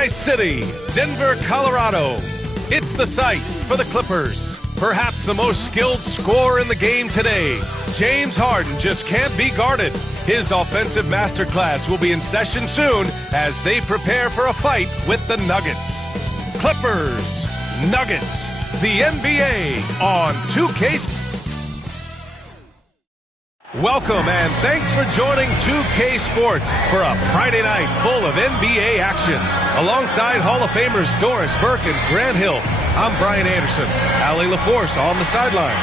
Tri-City, Denver, Colorado. It's the site for the Clippers. Perhaps the most skilled scorer in the game today. James Harden just can't be guarded. His offensive masterclass will be in session soon as they prepare for a fight with the Nuggets. Clippers, Nuggets, the NBA on 2K. Welcome and thanks for joining 2K Sports for a Friday night full of NBA action. Alongside Hall of Famers Doris Burke and Grant Hill, I'm Brian Anderson. Ali LaForce on the sidelines.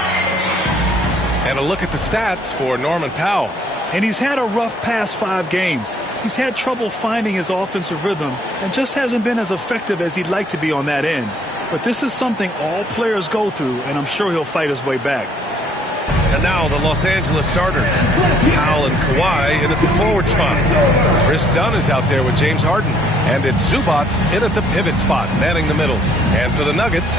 And a look at the stats for Norman Powell. And he's had a rough past 5 games. He's had trouble finding his offensive rhythm and just hasn't been as effective as he'd like to be on that end. But this is something all players go through, and I'm sure he'll fight his way back. And now the Los Angeles starters, Powell and Kawhi in at the forward spots. Chris Dunn is out there with James Harden. And it's Zubats in at the pivot spot, manning the middle. And for the Nuggets,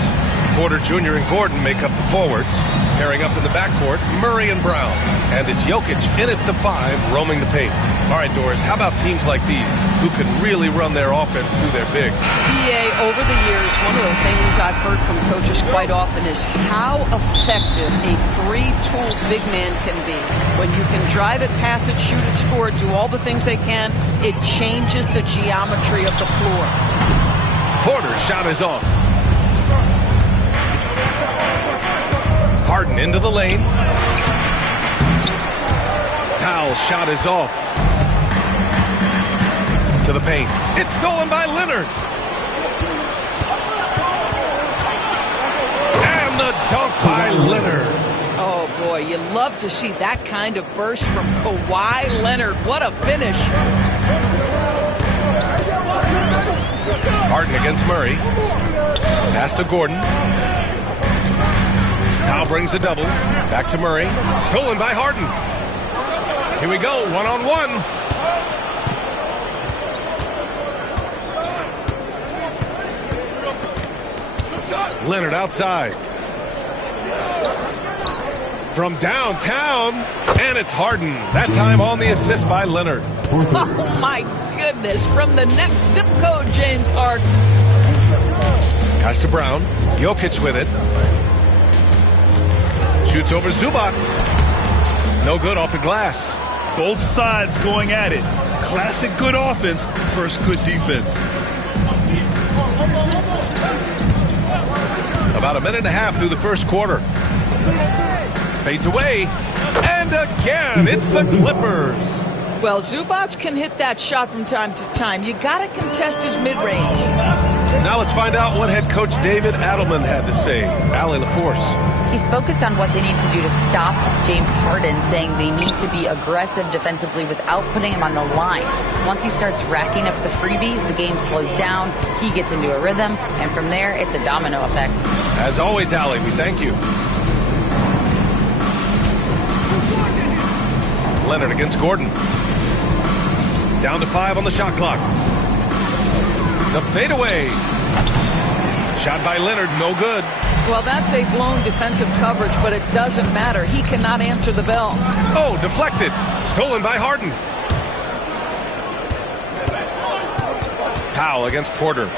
Porter Jr. and Gordon make up the forwards. Pairing up in the backcourt, Murray and Brown. And it's Jokic in at the 5, roaming the paint. All right, Doris, how about teams like these who can really run their offense through their bigs? PA, over the years, one of the things I've heard from coaches quite often is how effective a 3-tool big man can be. When you can drive it, pass it, shoot it, score it, do all the things they can, it changes the geometry of the floor. Porter's shot is off. Harden into the lane. Powell's shot is off. To the paint. It's stolen by Leonard. And the dunk by Leonard. Oh, boy, you love to see that kind of burst from Kawhi Leonard. What a finish. Harden against Murray. Pass to Gordon. Now brings a double. Back to Murray. Stolen by Harden. Here we go, one-on-one. Leonard outside. From downtown, and it's Harden. That time on the assist by Leonard. Oh, my goodness. From the next zip code, James Harden. Pass to Brown. Jokic with it. Shoots over Zubats. No good off the glass. Both sides going at it. Classic good offense versus good defense. About a minute and a half through the first quarter. Fades away. And again, it's the Clippers. Well, Zubats can hit that shot from time to time. You got to contest his mid-range. Now let's find out what head coach David Adelman had to say. Ali LaForce. He's focused on what they need to do to stop James Harden, saying they need to be aggressive defensively without putting him on the line. Once he starts racking up the freebies, the game slows down, he gets into a rhythm, and from there, it's a domino effect. As always, Ali, we thank you. Leonard against Gordon. Down to 5 on the shot clock. The fadeaway. Shot by Leonard, no good. Well, that's a blown defensive coverage, but it doesn't matter. He cannot answer the bell. Oh, deflected. Stolen by Harden. Powell against Porter.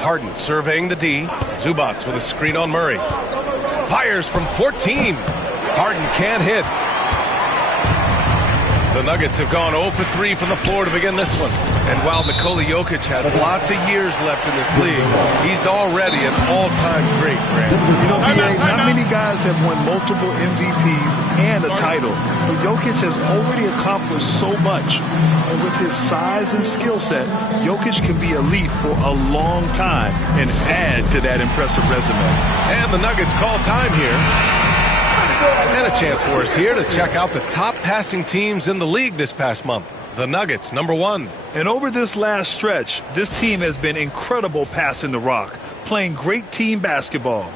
Harden surveying the D. Zubats with a screen on Murray. Fires from 14. Harden can't hit. The Nuggets have gone 0 for 3 from the floor to begin this one. And while Nikola Jokic has lots of years left in this league, he's already an all-time great, Grant. You know, PA, not many guys have won multiple MVPs and a title. But Jokic has already accomplished so much. And with his size and skill set, Jokic can be elite for a long time and add to that impressive resume. And the Nuggets call time here. And a chance for us here to check out the top passing teams in the league this past month. The Nuggets, number 1. And over this last stretch, this team has been incredible passing the rock, playing great team basketball.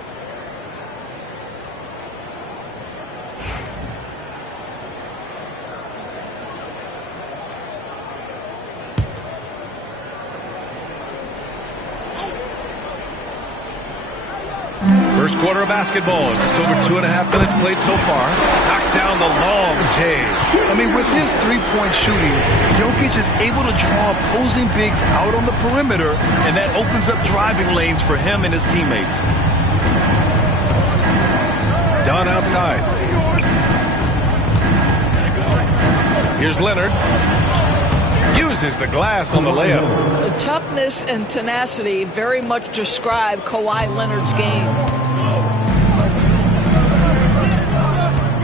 First quarter of basketball, just over 2.5 minutes played so far. Knocks down the long J. I mean, with his three-point shooting, Jokic is able to draw opposing bigs out on the perimeter, and that opens up driving lanes for him and his teammates. Dunn outside. Here's Leonard. Uses the glass on the layup. The toughness and tenacity very much describe Kawhi Leonard's game.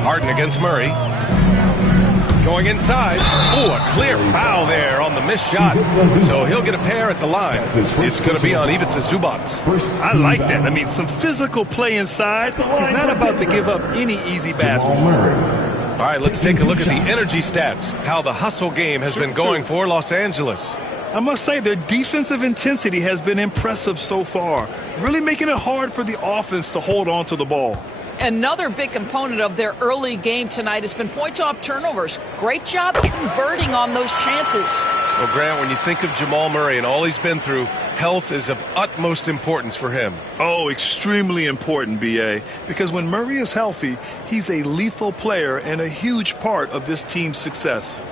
Harden against Murray. Going inside. Ooh, a clear foul there on the missed shot. So he'll get a pair at the line. It's going to be on Ivica Zubac. I like that. I mean, some physical play inside. He's not about to give up any easy baskets. All right, let's take a look at the energy stats, how the hustle game has been going for Los Angeles. I must say, their defensive intensity has been impressive so far, really making it hard for the offense to hold on to the ball. Another big component of their early game tonight has been points off turnovers. Great job converting on those chances. Well, Grant, when you think of Jamal Murray and all he's been through, health is of utmost importance for him. Oh, extremely important, B.A., because when Murray is healthy, he's a lethal player and a huge part of this team's success.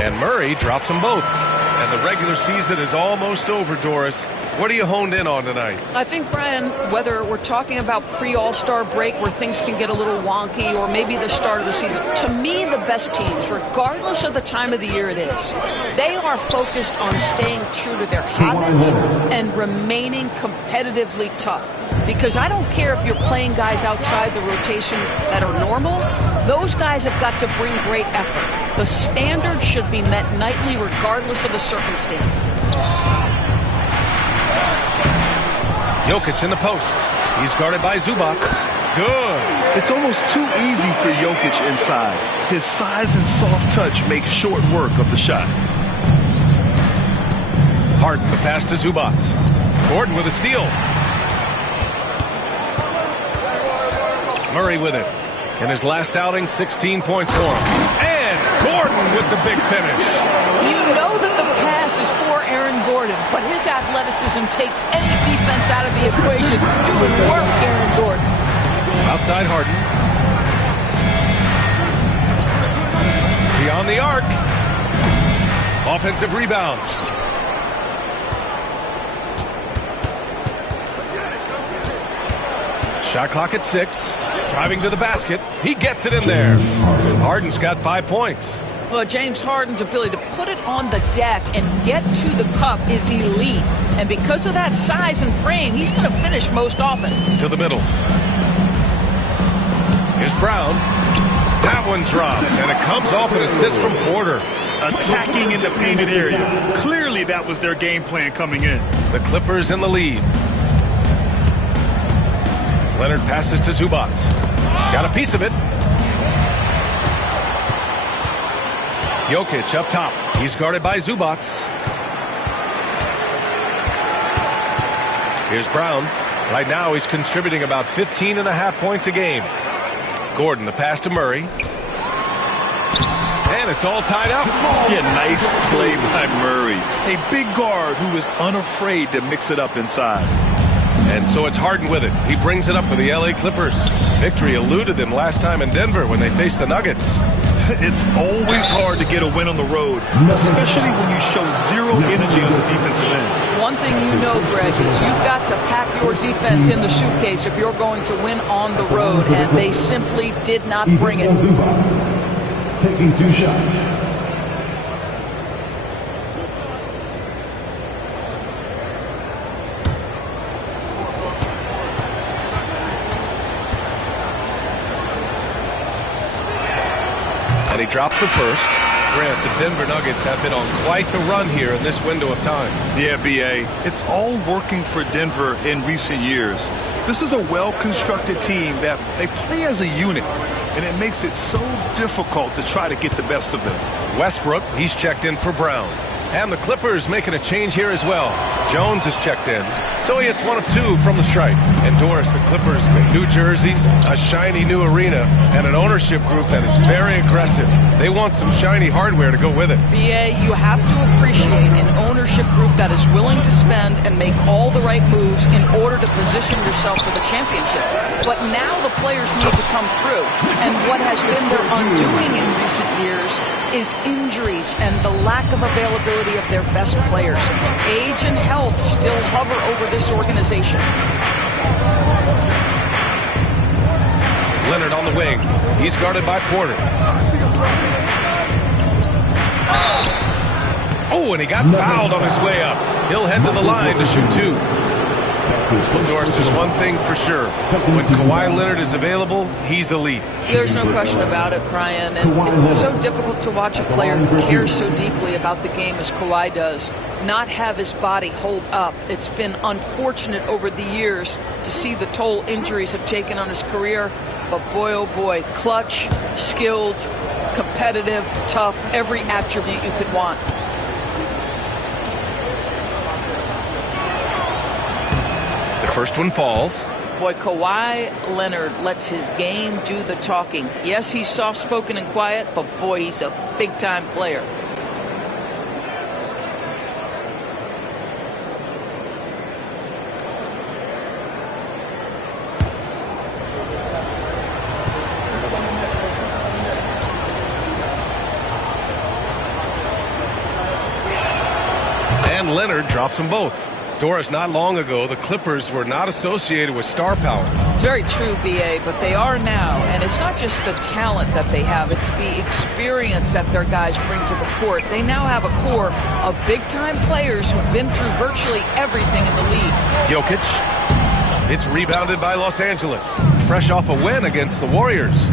And Murray drops them both. And the regular season is almost over, Doris. What are you honed in on tonight? I think, Brian, whether we're talking about pre-All-Star break where things can get a little wonky or maybe the start of the season, to me, the best teams, regardless of the time of the year it is, they are focused on staying true to their habits and remaining competitively tough. Because I don't care if you're playing guys outside the rotation that are normal, those guys have got to bring great effort. The standard should be met nightly regardless of the circumstance. Jokic in the post. He's guarded by Zubac. Good. It's almost too easy for Jokic inside. His size and soft touch make short work of the shot. Harden, the pass to Zubac. Gordon with a steal. Murray with it. In his last outing, 16 points for him. And Gordon with the big finish. You know that the pass is for Aaron Gordon, but his athleticism takes any defense out of the equation. Good work, Aaron Gordon. Outside Harden. Beyond the arc. Offensive rebound. Shot clock at 6. Driving to the basket. He gets it in there. Harden's got 5 points. Well, James Harden's ability to put it on the deck and get to the cup is elite. And because of that size and frame, he's going to finish most often. To the middle. Here's Brown. That one drops, and it comes off an assist from Porter. Attacking in the painted area. Clearly that was their game plan coming in. The Clippers in the lead. Leonard passes to Zubac. Got a piece of it. Jokic up top. He's guarded by Zubac. Here's Brown. Right now he's contributing about 15.5 points a game. Gordon, the pass to Murray. And it's all tied up. Yeah, nice play by Murray. A big guard who is unafraid to mix it up inside. And so it's Harden with it. He brings it up for the LA Clippers. Victory eluded them last time in Denver when they faced the Nuggets. It's always hard to get a win on the road, especially when you show zero energy on the defensive end. One thing you know, Greg, is you've got to pack your defense in the suitcase if you're going to win on the road, and they simply did not bring it. Taking 2 shots. And he drops the first. Grant, the Denver Nuggets have been on quite the run here in this window of time. Yeah, B.A., it's all working for Denver in recent years. This is a well-constructed team that they play as a unit, and it makes it so difficult to try to get the best of them. Westbrook, he's checked in for Brown. And the Clippers making a change here as well. Jones is checked in, so he hits 1 of 2 from the stripe. And Doris, the Clippers with new jerseys, a shiny new arena, and an ownership group that is very aggressive. They want some shiny hardware to go with it. BA, you have to appreciate an ownership group that is willing to spend and make all the right moves in order to position yourself for the championship. But now the players need to come through. And what has been their undoing in recent years is injuries and the lack of availability of their best players. Age and health still hover over this organization. Leonard on the wing. He's guarded by Porter. Oh, and he got fouled on his way up. He'll head to the line to shoot 2. Well, Doris, there's one thing for sure. When Kawhi Leonard is available, he's elite. There's no question about it, Brian. And it's so difficult to watch a player who cares so deeply about the game as Kawhi does not have his body hold up. It's been unfortunate over the years to see the toll injuries have taken on his career. But boy, oh boy, clutch, skilled, competitive, tough, every attribute you could want. First one falls. Boy, Kawhi Leonard lets his game do the talking. Yes, he's soft-spoken and quiet, but boy, he's a big-time player. And Leonard drops them both. Doris, not long ago, the Clippers were not associated with star power. It's very true, BA, but they are now. And it's not just the talent that they have. It's the experience that their guys bring to the court. They now have a core of big-time players who've been through virtually everything in the league. Jokic. It's rebounded by Los Angeles. Fresh off a win against the Warriors.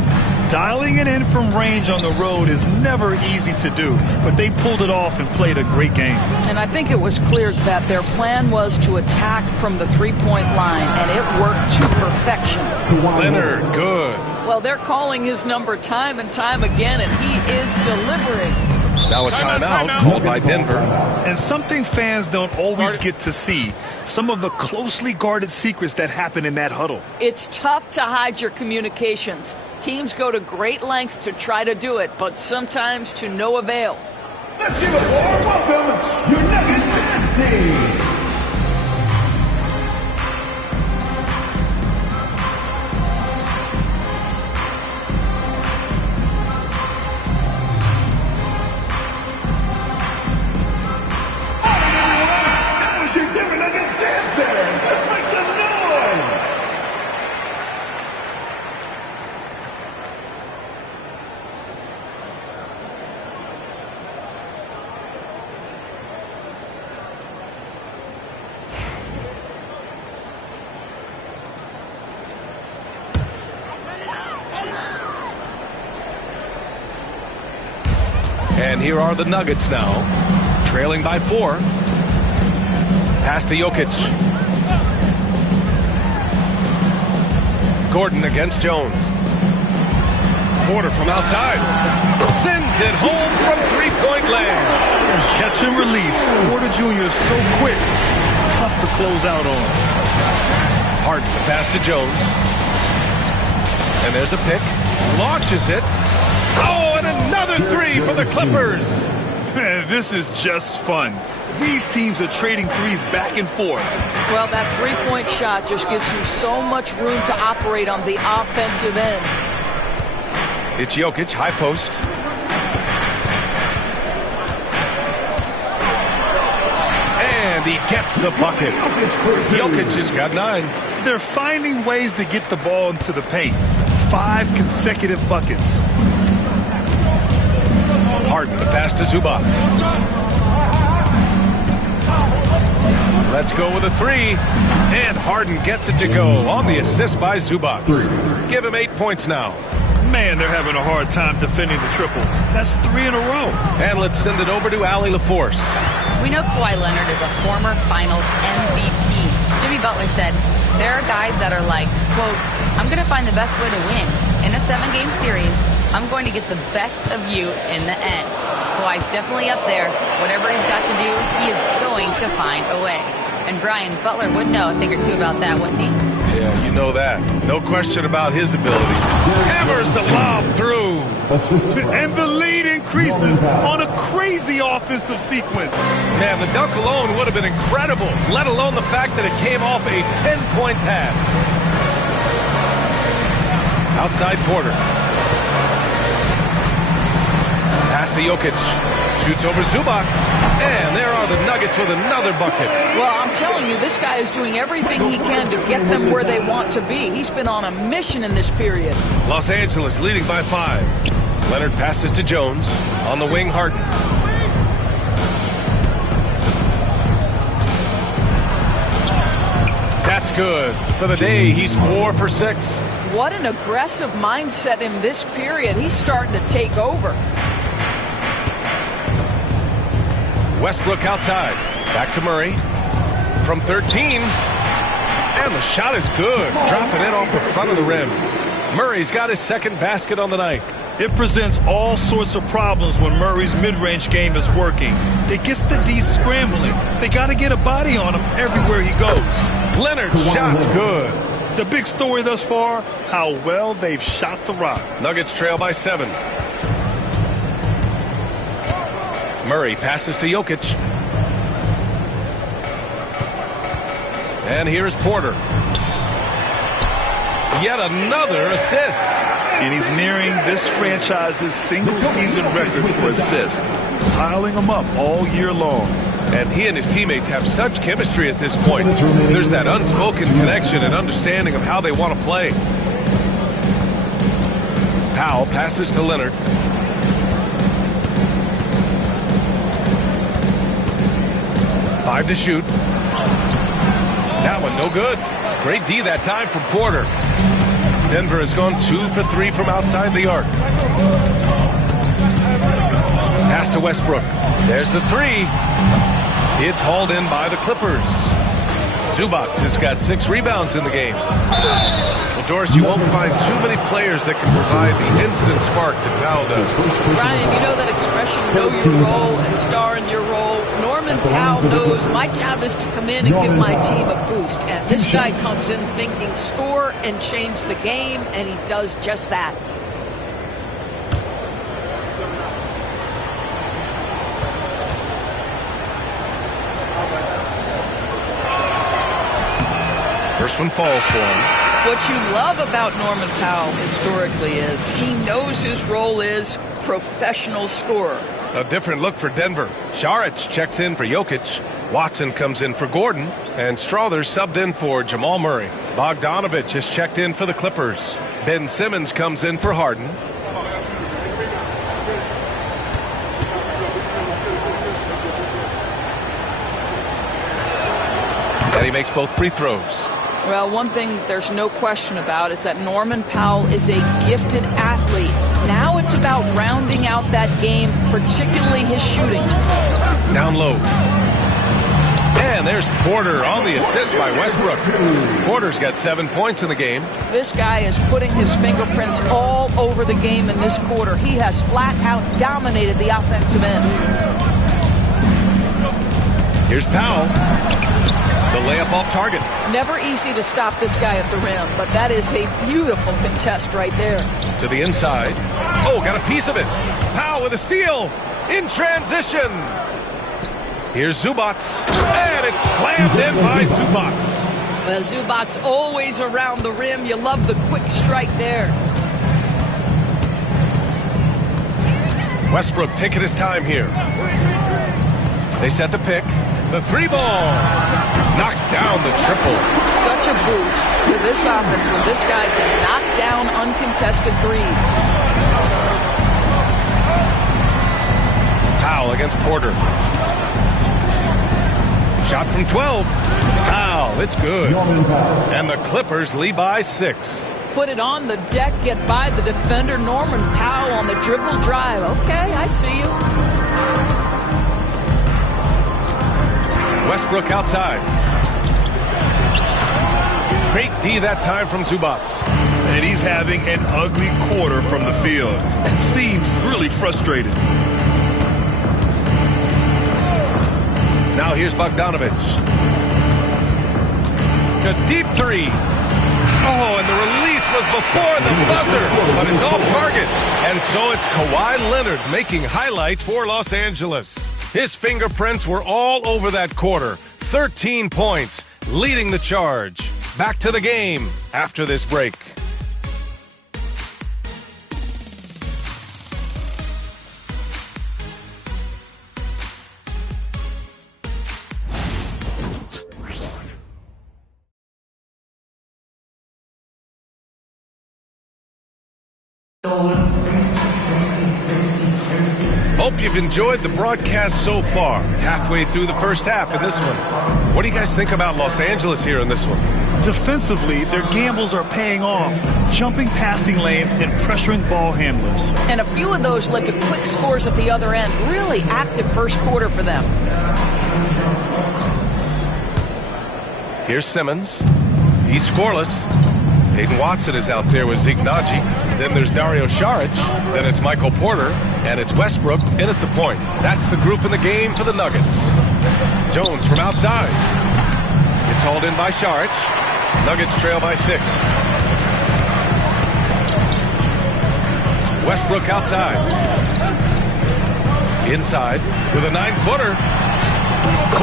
Dialing it in from range on the road is never easy to do, but they pulled it off and played a great game. And I think it was clear that their plan was to attack from the three-point line, and it worked to perfection. Leonard, good. Well, they're calling his number time and time again, and he is delivering. Now a timeout called by Denver. And something fans don't always get to see, some of the closely guarded secrets that happen in that huddle. It's tough to hide your communications. Teams go to great lengths to try to do it, but sometimes to no avail. Let's give a warm welcome, your Nuggets team. And here are the Nuggets now, trailing by 4. Pass to Jokic. Gordon against Jones. Porter from outside. Sends it home from three-point land. Catch and release. Porter Jr. is so quick. Tough to close out on. Harden, the pass to Jones. And there's a pick. Launches it. Oh, and another three for the Clippers. Man, this is just fun. These teams are trading threes back and forth. Well, that three-point shot just gives you so much room to operate on the offensive end. It's Jokic, high post. And he gets the bucket. Jokic has got 9. They're finding ways to get the ball into the paint. 5 consecutive buckets. Harden, the pass to Zubac. Let's go with a 3. And Harden gets it to go on the assist by Zubac. Give him 8 points now. Man, they're having a hard time defending the triple. That's 3 in a row. And let's send it over to Allie LaForce. We know Kawhi Leonard is a former Finals MVP. Jimmy Butler said, there are guys that are like, quote, I'm going to find the best way to win. In a 7-game series, I'm going to get the best of you in the end. Kawhi's definitely up there. Whatever he's got to do, he is going to find a way. And Brian Butler would know a thing or two about that, wouldn't he? Yeah, you know that. No question about his abilities. Hammers the lob through. And the lead increases on a crazy offensive sequence. Man, the dunk alone would have been incredible, let alone the fact that it came off a pinpoint pass. Outside Porter. Pass to Jokic. Shoots over Zubac. And there are the Nuggets with another bucket. Well, I'm telling you, this guy is doing everything he can to get them where they want to be. He's been on a mission in this period. Los Angeles leading by 5. Leonard passes to Jones. On the wing, Harden. That's good. For the day, he's 4 for 6. What an aggressive mindset in this period. He's starting to take over. Westbrook outside. Back to Murray. From 13. And the shot is good. Dropping it off the front of the rim. Murray's got his second basket on the night. It presents all sorts of problems when Murray's mid-range game is working. It gets the D scrambling. They got to get a body on him everywhere he goes. Leonard's shot's good. The big story thus far, how well they've shot the rock. Nuggets trail by 7. Murray passes to Jokic. And here's Porter. Yet another assist. And he's nearing this franchise's single-season record for assists, piling them up all year long. And he and his teammates have such chemistry at this point. There's that unspoken connection and understanding of how they want to play. Powell passes to Leonard. Five to shoot. That one no good. Great D that time from Porter. Denver has gone 2 for 3 from outside the arc. Pass to Westbrook. There's the 3. It's hauled in by the Clippers. Zubac has got 6 rebounds in the game. Well, Doris, you won't find too many players that can provide the instant spark that Powell does. Ryan, you know that expression, know your role and star in your role. Norman Powell knows my job is to come in and give my team a boost. And this guy comes in thinking score and change the game, and he does just that. First one falls for him. What you love about Norman Powell historically is he knows his role is professional scorer. A different look for Denver. Saric checks in for Jokic. Watson comes in for Gordon. And Strother's subbed in for Jamal Murray. Bogdanovich has checked in for the Clippers. Ben Simmons comes in for Harden. And he makes both free throws. Well, one thing there's no question about is that Norman Powell is a gifted athlete. Now it's about rounding out that game, particularly his shooting. Down low. And there's Porter on the assist by Westbrook. Porter's got 7 points in the game. This guy is putting his fingerprints all over the game in this quarter. He has flat out dominated the offensive end. Here's Powell. The layup off target. Never easy to stop this guy at the rim, but that is a beautiful contest right there. To the inside. Oh, got a piece of it. Powell with a steal in transition. Here's Zubac. And it's slammed in by Zubac. Well, Zubac's always around the rim. You love the quick strike there. Westbrook taking his time here. They set the pick. The 3-ball. Knocks down the triple. Such a boost to this offense when this guy can knock down uncontested threes. Powell against Porter. Shot from 12. Foul. It's good. And the Clippers lead by 6. Put it on the deck, get by the defender. Norman Powell on the dribble drive. Okay, I see you. Westbrook outside. Great D that time from Zubac. And he's having an ugly quarter from the field and seems really frustrated. Now here's Bogdanovich. A deep three. Oh, and the release was before the buzzer, but it's off target. And so it's Kawhi Leonard making highlights for Los Angeles. His fingerprints were all over that quarter. 13 points, leading the charge. Back to the game after this break. Hope you've enjoyed the broadcast so far. Halfway through the first half in this one. What do you guys think about Los Angeles here in this one? Defensively, their gambles are paying off, jumping passing lanes and pressuring ball handlers. And a few of those led to quick scores at the other end. Really active first quarter for them. Here's Simmons. He's scoreless. Hayden Watson is out there with Zignaji. Then there's Dario Saric. Then it's Michael Porter. And it's Westbrook in at the point. That's the group in the game for the Nuggets. Jones from outside. It's hauled in by Saric. Nuggets trail by 6. Westbrook outside. Inside with a 9-footer.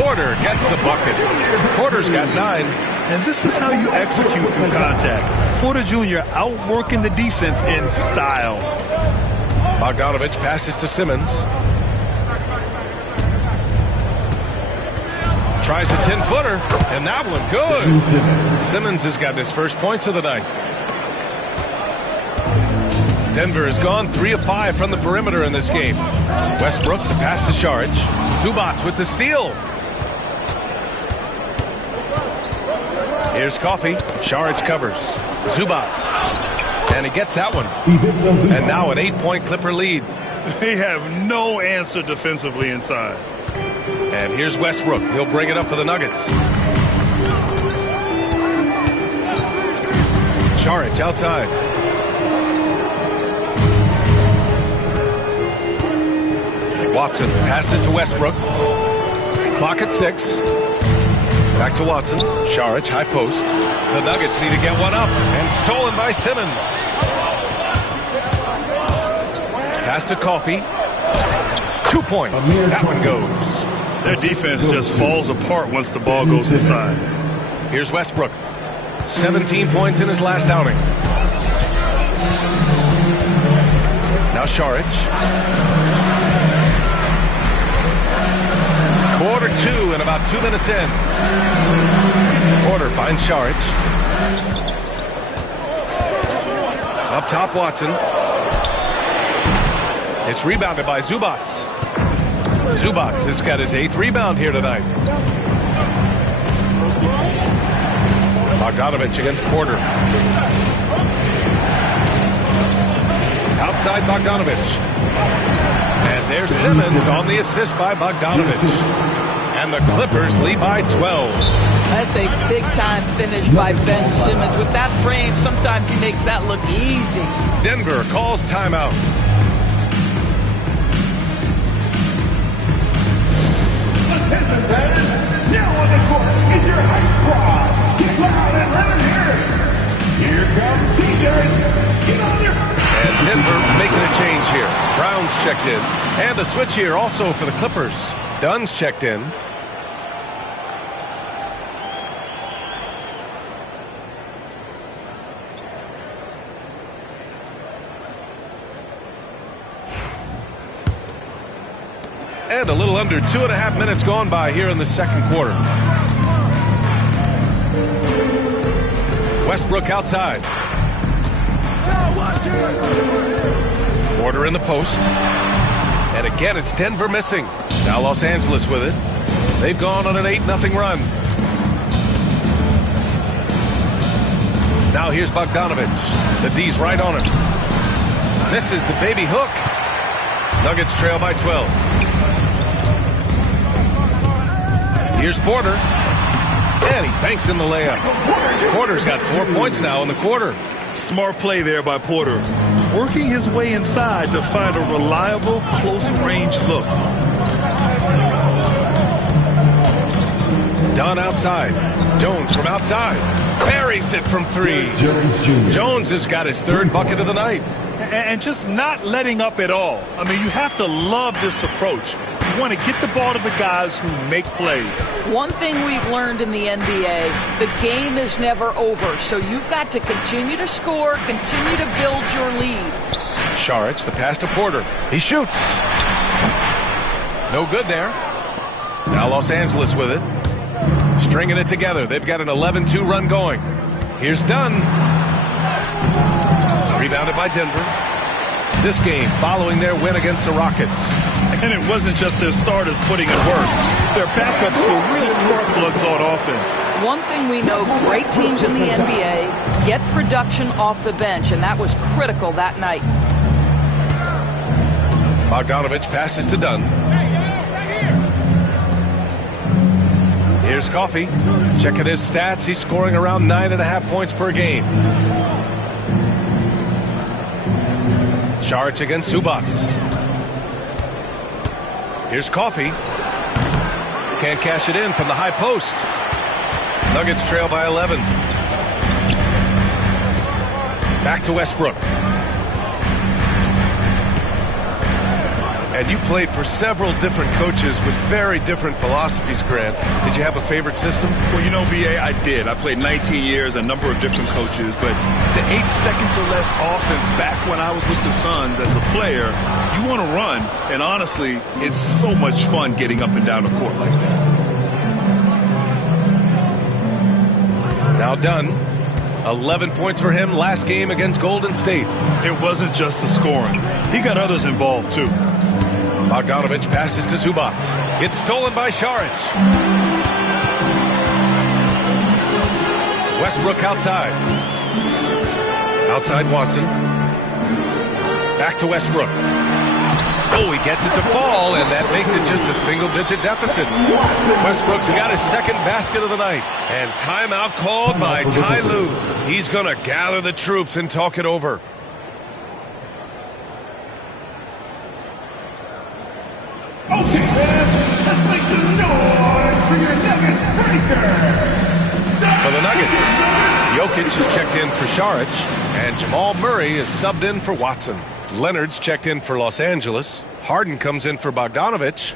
Porter gets the bucket. Porter's got 9. And this is how you execute through contact. Porter Jr. outworking the defense in style. Bogdanovich passes to Simmons. Tries a 10-footer, and that one good. Simmons has gotten his first points of the night. Denver has gone 3 of 5 from the perimeter in this game. Westbrook, the pass to Saric. Zubac with the steal. Here's Coffey. Saric covers. Zubac. And he gets that one. And now an 8-point Clipper lead. They have no answer defensively inside. And here's Westbrook. He'll bring it up for the Nuggets. Saric outside. Watson passes to Westbrook. Clock at 6. Back to Watson. Saric, high post. The Nuggets need to get one up. And stolen by Simmons. Pass to Coffey. 2 points. That one goes. Their defense just falls apart once the ball goes inside. Here's Westbrook. 17 points in his last outing. Now Saric. Quarter 2 and about 2 minutes in. Porter finds Saric. Up top, Watson. It's rebounded by Zubac. Zubac has got his 8th rebound here tonight. Bogdanovich against Porter. Outside Bogdanovich. And there's Simmons on the assist by Bogdanovich. And the Clippers lead by 12. That's a big-time finish by Ben Simmons. With that frame, sometimes he makes that look easy. Denver calls timeout. Now on the court is your high squad. Get loud and let them hear it. Here comes TJ. Get on your... And Denver making a change here. Brown's checked in. And a switch here also for the Clippers. Dunn's checked in. And a little under 2.5 minutes gone by here in the second quarter. Westbrook outside. Porter in the post. And again, it's Denver missing. Now Los Angeles with it. They've gone on an 8-0 run. Now here's Bogdanovich. The D's right on him. Misses the baby hook. Nuggets trail by 12. Here's Porter. And he banks in the layup. Porter's got 4 points now in the quarter. Smart play there by Porter, working his way inside to find a reliable close-range look. Dunn outside. Jones from outside. Buries it from three. Jones has got his third bucket of the night. And just not letting up at all. I mean, you have to love this approach. You want to get the ball to the guys who make plays. One thing we've learned in the NBA, the game is never over. So you've got to continue to score, continue to build your lead. Saric, the pass to Porter. He shoots. No good there. Now Los Angeles with it. Stringing it together. They've got an 11-2 run going. Here's Dunn. Rebounded by Denver. This game following their win against the Rockets. And it wasn't just their starters putting in work. Their backups were real spark plugs on offense. One thing we know, great teams in the NBA get production off the bench, and that was critical that night. Bogdanovich passes to Dunn. Here's Coffey. Checking his stats. He's scoring around 9.5 points per game. Saric against Zubac. Here's Coffey. Can't cash it in from the high post. Nuggets trail by 11. Back to Westbrook. And you played for several different coaches with very different philosophies, Grant. Did you have a favorite system? Well, you know, B.A., I did. I played 19 years, a number of different coaches, but the 8 seconds or less offense back when I was with the Suns as a player, you want to run, and honestly, it's so much fun getting up and down the court like that. Now Dunn. 11 points for him last game against Golden State. It wasn't just the scoring. He got others involved, too. Bogdanovich passes to Zubac. It's stolen by Saric. Westbrook outside. Outside Watson. Back to Westbrook. Oh, he gets it to fall, and that makes it just a single-digit deficit. Westbrook's got his second basket of the night. And timeout called by Ty Lue. He's going to gather the troops and talk it over. Okay, fans, let's make some noise for your Nuggets breaker. For the Nuggets, Jokic is checked in for Saric, and Jamal Murray is subbed in for Watson. Leonard's checked in for Los Angeles. Harden comes in for Bogdanovich.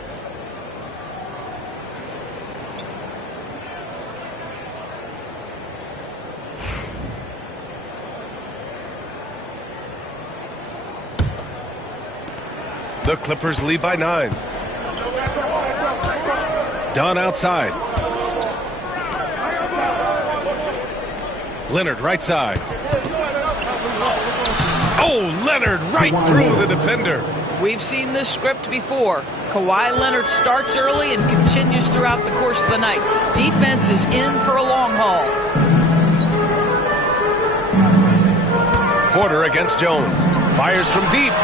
The Clippers lead by 9. Dunn outside. Leonard right side. Oh, Leonard right through the defender. We've seen this script before. Kawhi Leonard starts early and continues throughout the course of the night. Defense is in for a long haul. Porter against Jones. Fires from deep.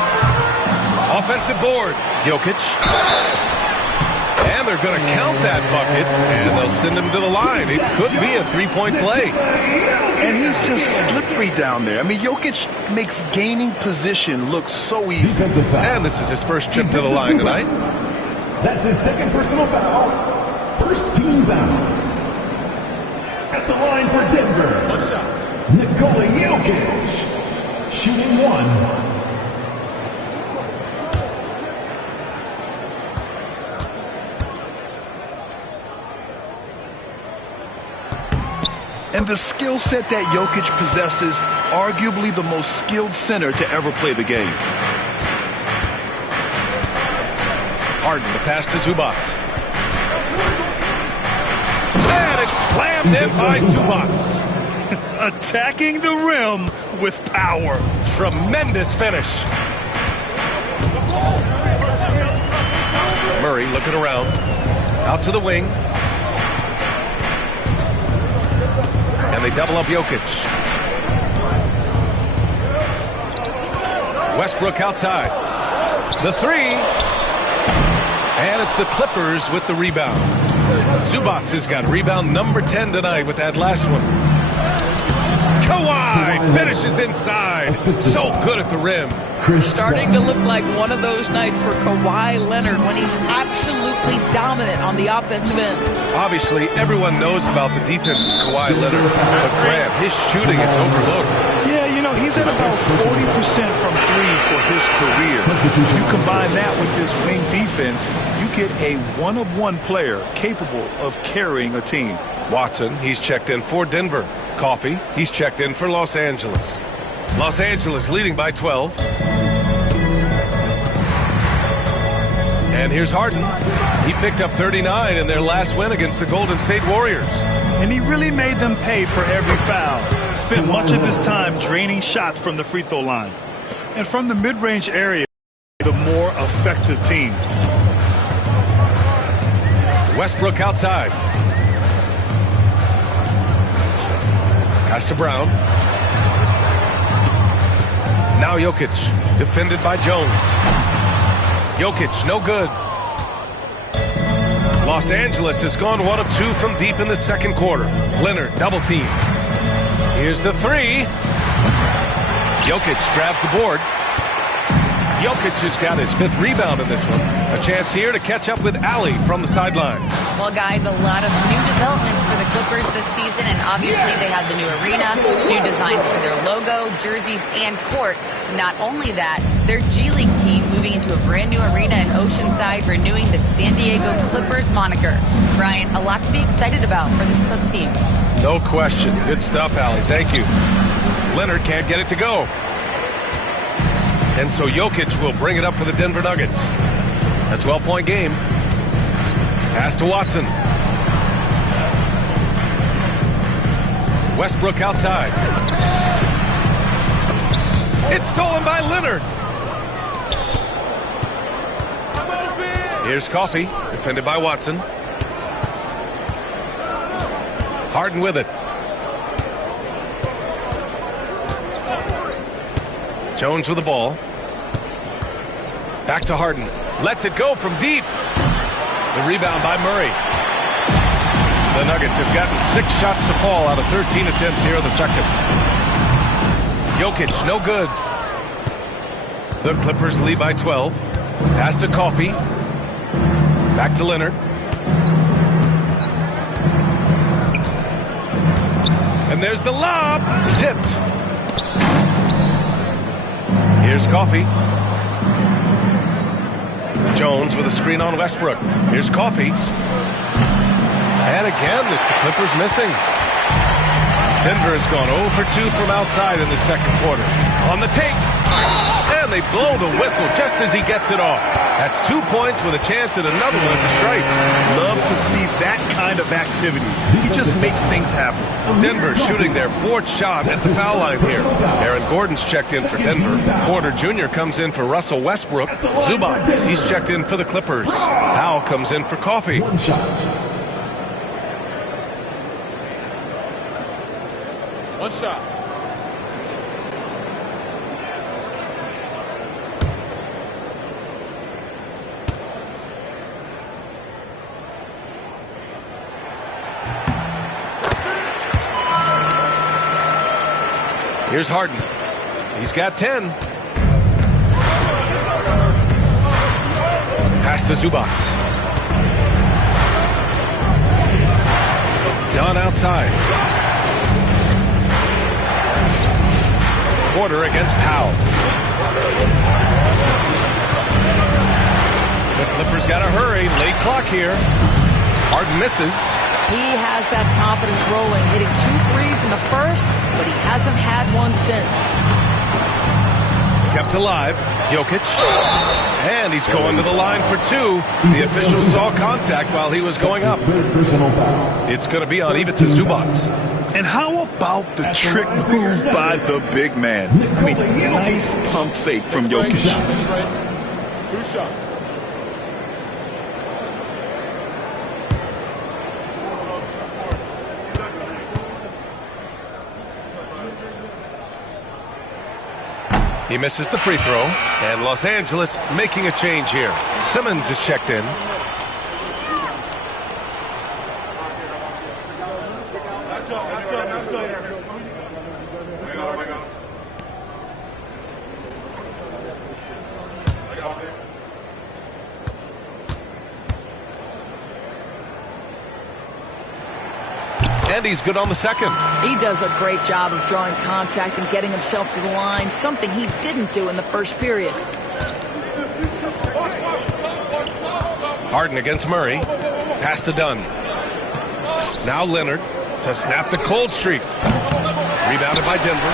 Offensive board. Jokic. And they're going to count that bucket, and they'll send him to the line. It could be a three-point play. And he's just slippery down there. I mean, Jokic makes gaining position look so easy. And this is his first trip to the line tonight. That's his second personal foul. First team foul. At the line for Denver. What's up? Nikola Jokic. Shooting 1. And the skill set that Jokic possesses, arguably the most skilled center to ever play the game. Harden, the pass to Zubac. And it's slammed in by Zubac. Attacking the rim with power. Tremendous finish. Murray looking around. Out to the wing. And they double up Jokic. Westbrook outside. The three. And it's the Clippers with the rebound. Zubac has got rebound number 10 tonight with that last one. Kawhi finishes inside. So good at the rim. Starting to look like one of those nights for Kawhi Leonard when he's absolutely dominant on the offensive end. Obviously, everyone knows about the defense of Kawhi Leonard, but Grant, his shooting is overlooked. Yeah, you know, he's at about 40% from three for his career. You combine that with his wing defense, you get a one-of-one player capable of carrying a team. Watson, he's checked in for Denver. Coffee, he's checked in for Los Angeles. Los Angeles leading by 12. And here's Harden. He picked up 39 in their last win against the Golden State Warriors. And he really made them pay for every foul. Spent much of his time draining shots from the free throw line. And from the mid-range area, the more effective team. Westbrook outside. Pass to Brown. Now Jokic, defended by Jones. Jokic, no good. Los Angeles has gone 1 of 2 from deep in the second quarter. Leonard, double team. Here's the three. Jokic grabs the board. Jokic has got his 5th rebound in this one. A chance here to catch up with Ali from the sideline. Well, guys, a lot of new developments for the Clippers this season, and obviously they have the new arena, new designs for their logo, jerseys, and court. Not only that, their G League team moving into a brand new arena in Oceanside, renewing the San Diego Clippers moniker. Brian, a lot to be excited about for this Clips team. No question. Good stuff, Ali. Thank you. Leonard can't get it to go. And so Jokic will bring it up for the Denver Nuggets. A 12-point game. Pass to Watson. Westbrook outside. It's stolen by Leonard. Here's Coffee, defended by Watson. Harden with it. Jones with the ball. Back to Harden. Lets it go from deep. The rebound by Murray. The Nuggets have gotten 6 shots to fall out of 13 attempts here in the second. Jokic, no good. The Clippers lead by 12. Pass to Coffee. Back to Leonard. And there's the lob. Tipped. Here's Coffee. Jones with a screen on Westbrook. Here's Coffee. And again, it's the Clippers missing. Denver has gone 0 for 2 from outside in the second quarter. On the take. And they blow the whistle just as he gets it off. That's 2 points with a chance at another one at the stripe. Love to see that kind of activity. He just makes things happen. Denver shooting their 4th shot at the foul line here. Aaron Gordon's checked in for Denver. Porter Jr. comes in for Russell Westbrook. Zubac, he's checked in for the Clippers. Powell comes in for Coffee. One shot. Here's Harden. He's got 10. Pass to Zubac. Dunn outside. Porter against Powell. The Clippers got to hurry. Late clock here. Harden misses. He has that confidence rolling, hitting 2 threes in the first, but he hasn't had one since. Kept alive. Jokic. And he's going to the line for 2. The official saw contact while he was going up. It's going to be on Ivica Zubac. And how about the trick move by the big man? I mean, nice pump fake from Jokic. 2 shots. He misses the free throw, and Los Angeles making a change here. Simmons is checked in. And he's good on the second. He does a great job of drawing contact and getting himself to the line, something he didn't do in the first period. Harden against Murray. Pass to Dunn. Now Leonard to snap the cold streak. Rebounded by Denver.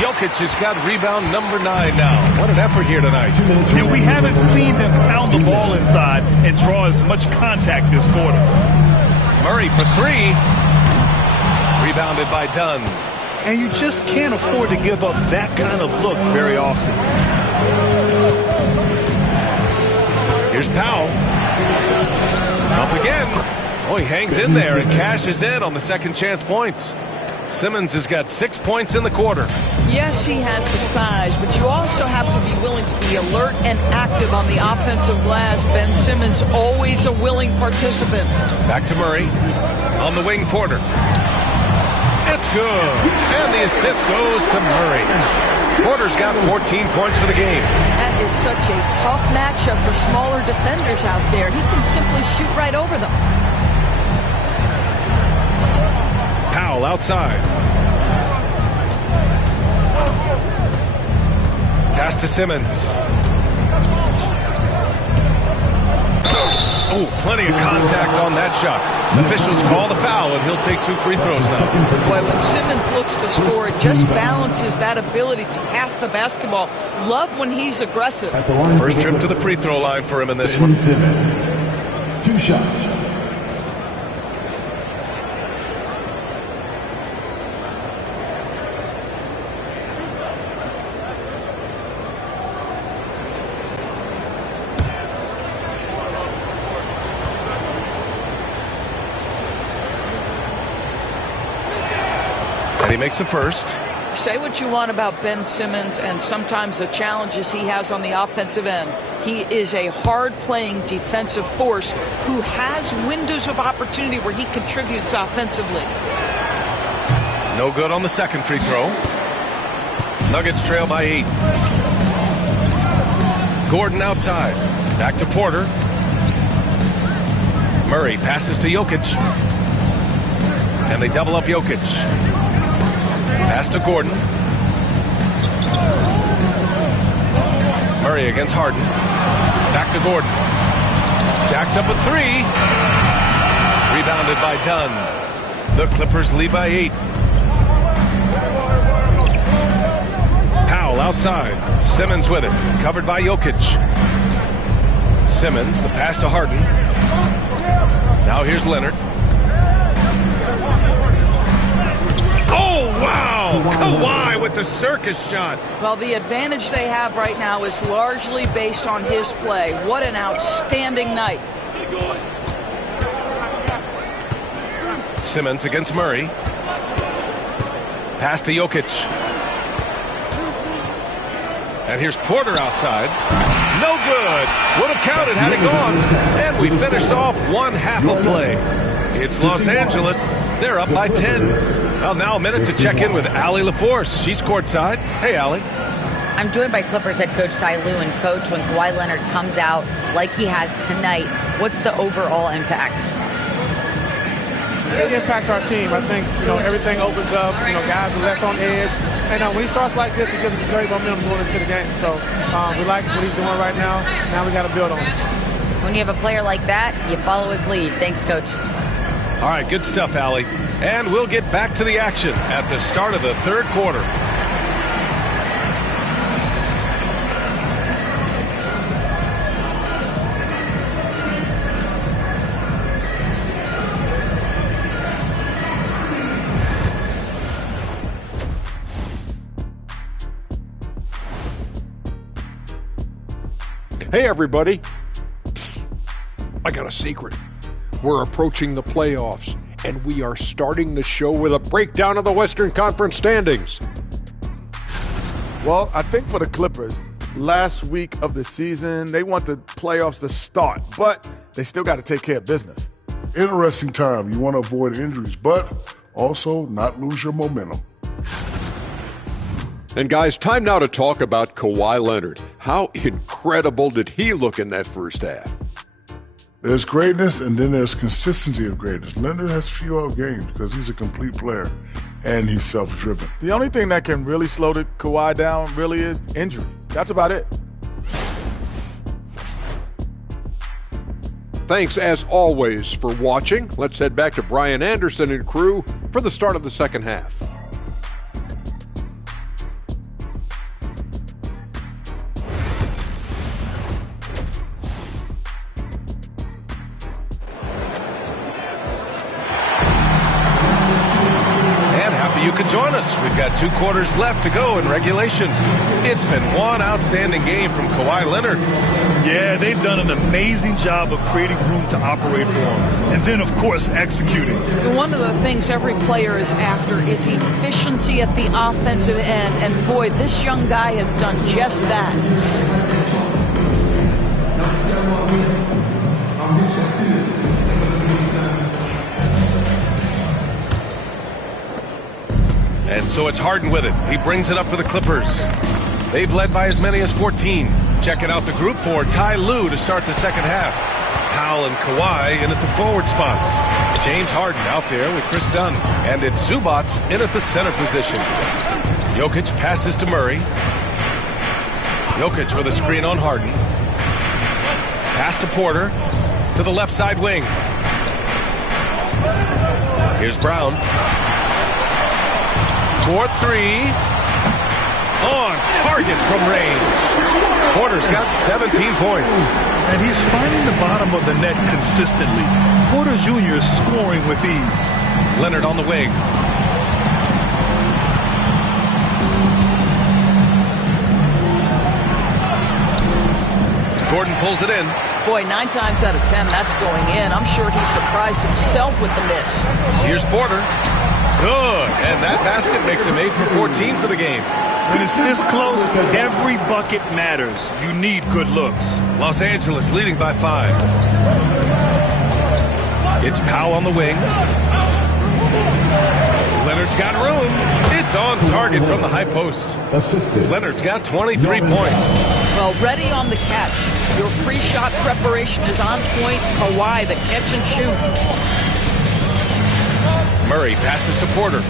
Jokic has got rebound number 9 now. What an effort here tonight. And we haven't seen him pound the ball inside and draw as much contact this quarter. Murray for 3. Rebounded by Dunn. And you just can't afford to give up that kind of look very often. Here's Powell. Up again. Oh, he hangs in there and cashes in on the second chance points. Simmons has got 6 points in the quarter. Yes, he has the size, but you also have to be willing to be alert and active on the offensive glass. Ben Simmons, always a willing participant. Back to Murray. On the wing, Porter. It's good. And the assist goes to Murray. Porter's got 14 points for the game. That is such a tough matchup for smaller defenders out there. He can simply shoot right over them. Powell outside. Pass to Simmons. Oh, plenty of contact on that shot. Officials call the foul, and he'll take 2 free throws now. Boy, when Simmons looks to score, it just balances that ability to pass the basketball. Love when he's aggressive. First trip to the free throw line for him in this one. Simmons, 2 shots. And he makes the first. Say what you want about Ben Simmons and sometimes the challenges he has on the offensive end. He is a hard-playing defensive force who has windows of opportunity where he contributes offensively. No good on the second free throw. Nuggets trail by 8. Gordon outside. Back to Porter. Murray passes to Jokic. And they double up Jokic. Pass to Gordon. Murray against Harden. Back to Gordon. Jacks up a 3. Rebounded by Dunn. The Clippers lead by 8. Powell outside. Simmons with it. Covered by Jokic. Simmons, the pass to Harden. Now here's Leonard. Oh, wow! Kawhi with the circus shot. Well, the advantage they have right now is largely based on his play. What an outstanding night. Simmons against Murray. Pass to Jokic. And here's Porter outside. No good. Would have counted had it gone. And we finished off one half of play. It's Los Angeles. They're up by 10. Well, now a minute to check in with Allie LaForce. She's courtside. Hey, Allie. I'm joined by Clippers head coach Ty Lue. And coach, when Kawhi Leonard comes out like he has tonight, what's the overall impact? It impacts our team. I think, everything opens up. Guys are less on edge. And when he starts like this, it gives us great momentum going into the game. So we like what he's doing right now. Now we got to build on it. When you have a player like that, you follow his lead. Thanks, coach. All right, good stuff, Allie. And we'll get back to the action at the start of the third quarter. Hey, everybody. Psst. I got a secret. We're approaching the playoffs, and we are starting the show with a breakdown of the Western Conference standings. Well, I think for the Clippers, last week of the season, they want the playoffs to start, but they still got to take care of business. Interesting time. You want to avoid injuries, but also not lose your momentum. And guys, time now to talk about Kawhi Leonard. How incredible did he look in that first half? There's greatness, and then there's consistency of greatness. Leonard has few out games because he's a complete player, and he's self-driven. The only thing that can really slow the Kawhi down really is injury. That's about it. Thanks, as always, for watching. Let's head back to Brian Anderson and crew for the start of the second half. You can join us. We've got 2 quarters left to go in regulation. It's been one outstanding game from Kawhi Leonard. Yeah, they've done an amazing job of creating room to operate for him. And then, of course, executing. One of the things every player is after is efficiency at the offensive end. And boy, this young guy has done just that. And so it's Harden with it. He brings it up for the Clippers. They've led by as many as 14. Checking out the group for Ty Lue to start the second half. Powell and Kawhi in at the forward spots. James Harden out there with Chris Dunn. And it's Zubac in at the center position. Jokic passes to Murray. Jokic with a screen on Harden. Pass to Porter to the left side wing. Here's Brown. 4-3. On target from range. Porter's got 17 points. And he's finding the bottom of the net consistently. Porter Jr. is scoring with ease. Leonard on the wing. Gordon pulls it in. Boy, 9 times out of 10, that's going in. I'm sure he surprised himself with the miss. Here's Porter. Good. And that basket makes him 8 for 14 for the game. When it's this close, every bucket matters. You need good looks. Los Angeles leading by 5. It's Powell on the wing. Leonard's got room. It's on target from the high post. Leonard's got 23 points. Well, ready on the catch. Your pre-shot preparation is on point. Kawhi, the catch and shoot. Murray passes to Porter.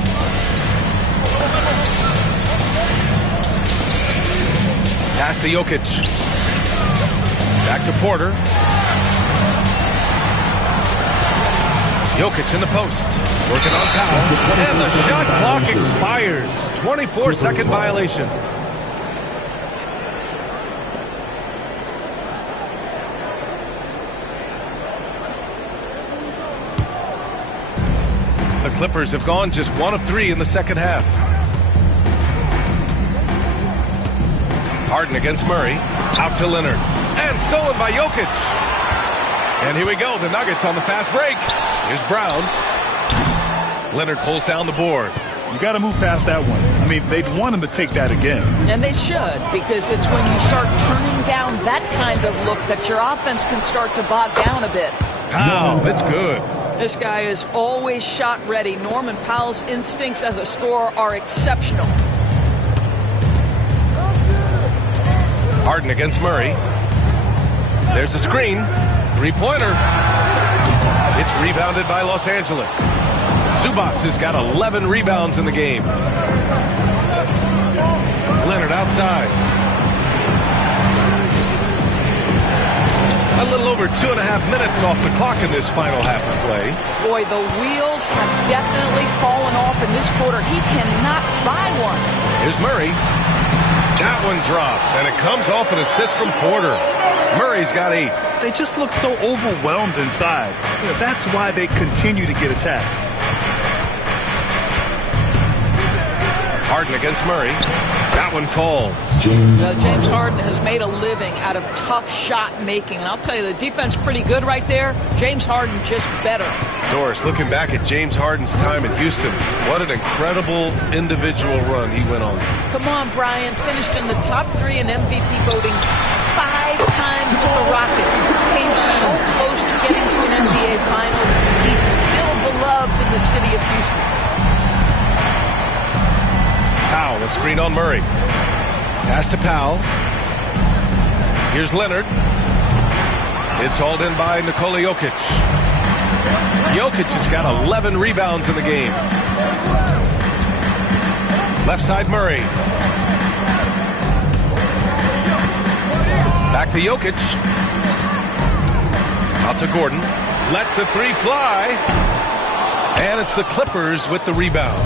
Pass to Jokic. Back to Porter. Jokic in the post. Working on Powell. And the shot clock expires. 24-second violation. The Clippers have gone just 1 of 3 in the second half. Harden against Murray. Out to Leonard. And stolen by Jokic. And here we go. The Nuggets on the fast break. Here's Brown. Leonard pulls down the board. You got to move past that one. I mean, they'd want him to take that again. And they should, because it's when you start turning down that kind of look that your offense can start to bog down a bit. Powell, it's good. This guy is always shot ready. Norman Powell's instincts as a scorer are exceptional. Harden against Murray. There's a screen. Three-pointer. It's rebounded by Los Angeles. Zubac has got 11 rebounds in the game. Leonard outside. A little over 2.5 minutes off the clock in this final half of play. Boy, the wheels have definitely fallen off in this quarter. He cannot buy one. Here's Murray. That one drops, and it comes off an assist from Porter. Murray's got 8. They just look so overwhelmed inside. You know, that's why they continue to get attacked. Harden against Murray. That one falls. James Harden has made a living out of tough shot making. And I'll tell you, the defense pretty good right there. James Harden just better. Doris, looking back at James Harden's time in Houston, what an incredible individual run he went on. Come on, Brian. Finished in the top 3 in MVP voting 5 times with the Rockets. Came so close to getting to an NBA Finals. He's still beloved in the city of Houston. Powell, a screen on Murray. Pass to Powell. Here's Leonard. It's hauled in by Nikola Jokic. Jokic has got 11 rebounds in the game. Left side Murray. Back to Jokic. Out to Gordon. Lets the three fly. And it's the Clippers with the rebound.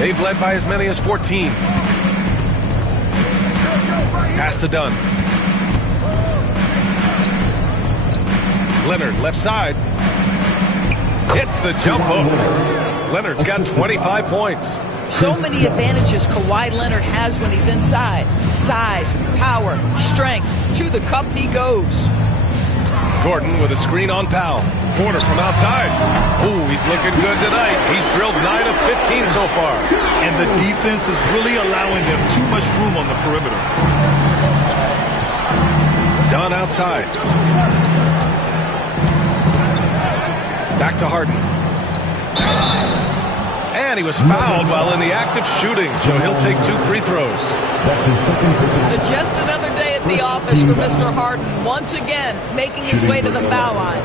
They've led by as many as 14. Pass to Dunn. Leonard, left side. Hits the jump hook. Leonard's got 25 points. So many advantages Kawhi Leonard has when he's inside. Size, power, strength. To the cup he goes. Gordon with a screen on Powell. Porter from outside. Ooh, he's looking good tonight. He's drilled 9 of 15 so far. And the defense is really allowing them too much room on the perimeter. Dunn outside. Back to Harden. And he was fouled while in the act of shooting, so he'll take 2 free throws. That's his second personal. Just another day at the office for Mr. Harden. Once again, making his way to the foul line.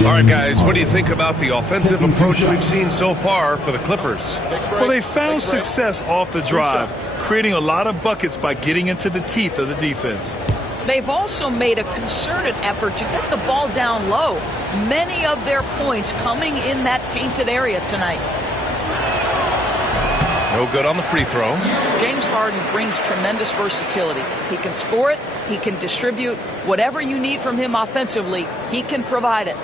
All right, guys, what do you think about the offensive approach we've seen so far for the Clippers? Well, they found success off the drive, creating a lot of buckets by getting into the teeth of the defense. They've also made a concerted effort to get the ball down low. Many of their points coming in that painted area tonight. No good on the free throw. James Harden brings tremendous versatility. He can score it, he can distribute. Whatever you need from him offensively, he can provide it.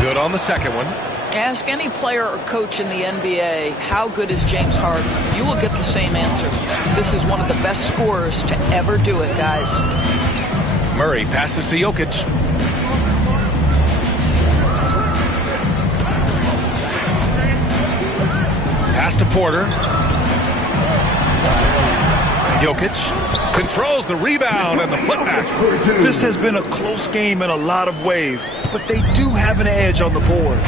Good on the second one. Ask any player or coach in the NBA, how good is James Harden? You will get the same answer. This is one of the best scorers to ever do it, guys. Murray passes to Jokic. Pass to Porter. Jokic controls the rebound and the putback. This has been a close game in a lot of ways, but they do have an edge on the board.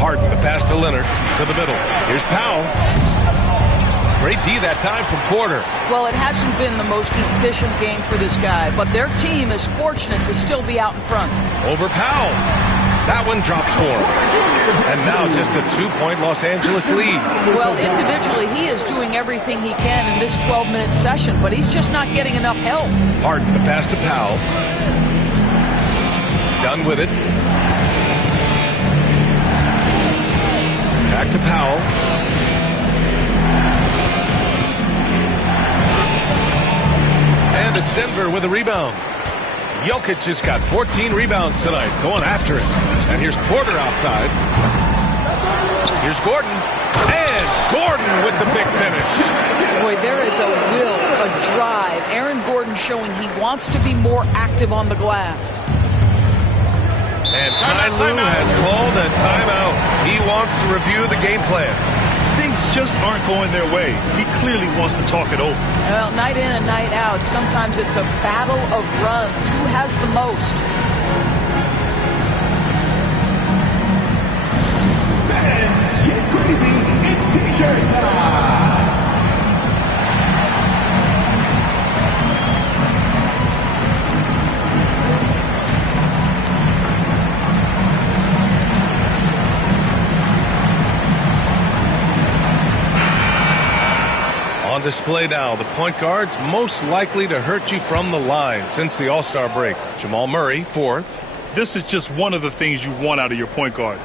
Harden, the pass to Leonard, to the middle. Here's Powell. Great D that time from Porter. Well, it hasn't been the most efficient game for this guy, but their team is fortunate to still be out in front. Over Powell. That one drops for him. And now just a 2-point Los Angeles lead. Well, individually, he is doing everything he can in this 12-minute session, but he's just not getting enough help. Harden, the pass to Powell. Done with it. Back to Powell. And it's Denver with a rebound. Jokic has got 14 rebounds tonight, going after it. And here's Porter outside. Here's Gordon. And Gordon with the big finish. Boy, there is a will, a drive. Aaron Gordon showing he wants to be more active on the glass. And Ty Lue has called a timeout. He wants to review the game plan. Things just aren't going their way. He clearly wants to talk it over. Well, night in and night out, sometimes it's a battle of runs. Who has the most? Fans, get crazy. It's t-shirt time. On display now, the point guards most likely to hurt you from the line since the All-Star break. Jamal Murray, fourth. This is just one of the things you want out of your point guard.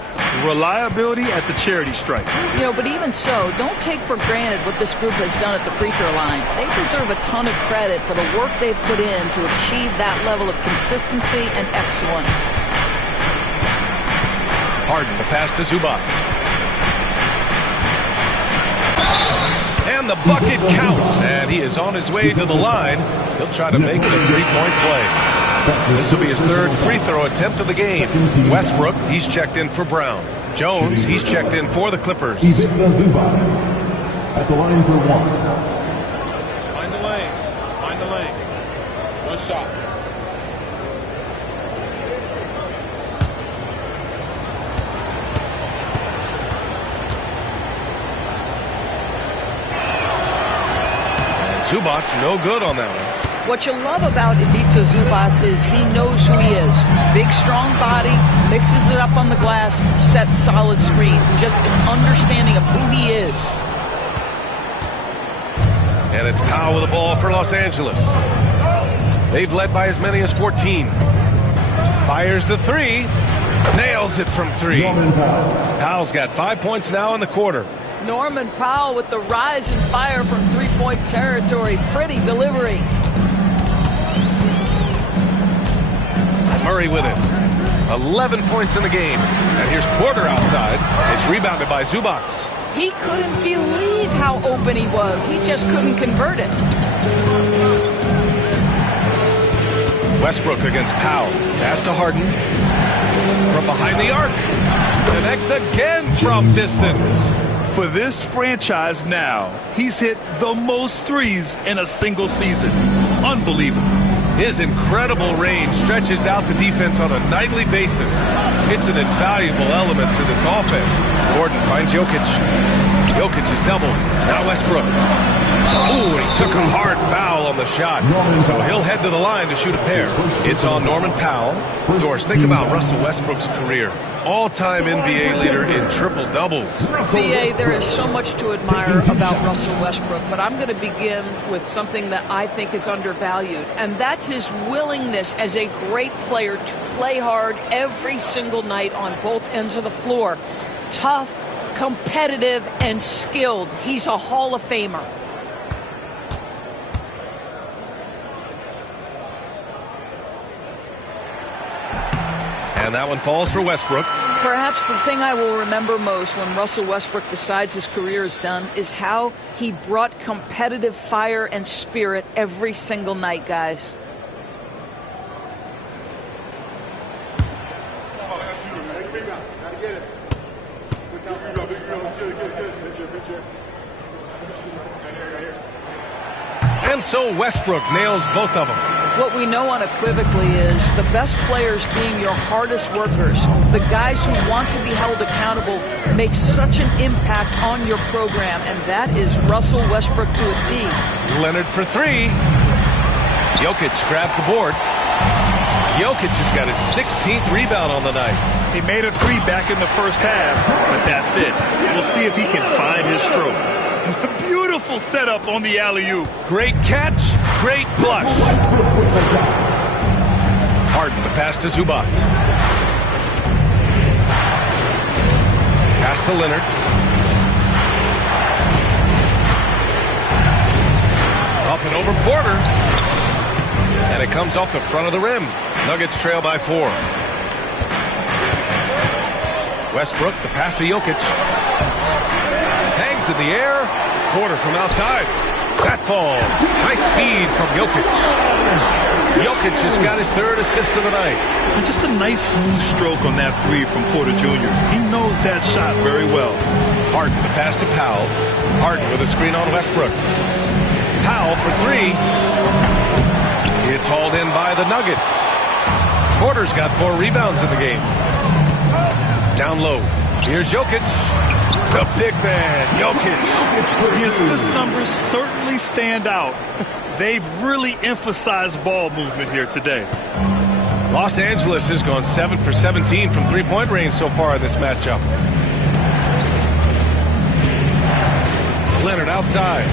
Reliability at the charity stripe. You know, but even so, don't take for granted what this group has done at the free throw line. They deserve a ton of credit for the work they've put in to achieve that level of consistency and excellence. Harden, the pass to Zubac. And the bucket counts, and he is on his way to the line. He'll try to make it a three-point play. This will be his third free throw attempt of the game. Westbrook, he's checked in for Brown. Jones, he's checked in for the Clippers. Ivica Zubac at the line for one. Find the lane. Find the lane. One shot. Zubac's no good on that one. What you love about Ivica Zubac is he knows who he is. Big, strong body, mixes it up on the glass, sets solid screens. Just an understanding of who he is. And it's Powell with the ball for Los Angeles. They've led by as many as 14. Fires the three. Nails it from three. Powell's got 5 points now in the quarter. Norman Powell with the rise and fire from three-point territory. Pretty delivery. Murray with it. 11 points in the game. And here's Porter outside. It's rebounded by Zubac. He couldn't believe how open he was. He just couldn't convert it. Westbrook against Powell. Pass to Harden. From behind the arc. Connects again from distance. For this franchise now, he's hit the most threes in a single season. Unbelievable. His incredible range stretches out the defense on a nightly basis. It's an invaluable element to this offense. Gordon finds Jokic. Jokic is doubled. Now Westbrook. Ooh, he took a hard foul on the shot. So he'll head to the line to shoot a pair. It's on Norman Powell. Doris, think about Russell Westbrook's career. All-time NBA leader in triple-doubles. BA, there is so much to admire about Russell Westbrook, but I'm going to begin with something that I think is undervalued, and that's his willingness as a great player to play hard every single night on both ends of the floor. Tough, competitive, and skilled. He's a Hall of Famer. And that one falls for Westbrook. Perhaps the thing I will remember most when Russell Westbrook decides his career is done is how he brought competitive fire and spirit every single night, guys. And so Westbrook nails both of them. What we know unequivocally is the best players being your hardest workers, the guys who want to be held accountable, make such an impact on your program, and that is Russell Westbrook to a T. Leonard for three. Jokic grabs the board. Jokic has got his 16th rebound on the night. He made a three back in the first half, but that's it. We'll see if he can find his stroke. Beautiful setup on the alley-oop. Great catch, great flush. Harden, the pass to Zubac. Pass to Leonard. Up and over Porter. And it comes off the front of the rim. Nuggets trail by 4. Westbrook, the pass to Jokic. Hangs in the air. Porter from outside. That falls. Nice speed from Jokic. Jokic has got his 3rd assist of the night. And just a nice smooth stroke on that three from Porter Jr. He knows that shot very well. Harden, the pass to Powell. Harden with a screen on Westbrook. Powell for three. It's hauled in by the Nuggets. Porter's got 4 rebounds in the game. Down low. Here's Jokic. The big man, Jokic. The assist numbers certainly stand out. They've really emphasized ball movement here today. Los Angeles has gone 7 for 17 from three-point range so far in this matchup. Leonard outside.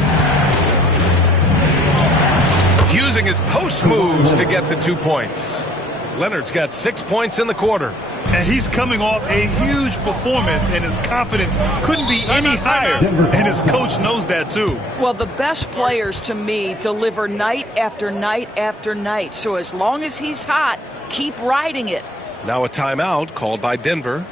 Using his post moves to get the 2 points. Leonard's got 6 points in the quarter. And he's coming off a huge performance, and his confidence couldn't be any higher. And his coach knows that, too. Well, the best players, to me, deliver night after night after night. So as long as he's hot, keep riding it. Now a timeout called by Denver.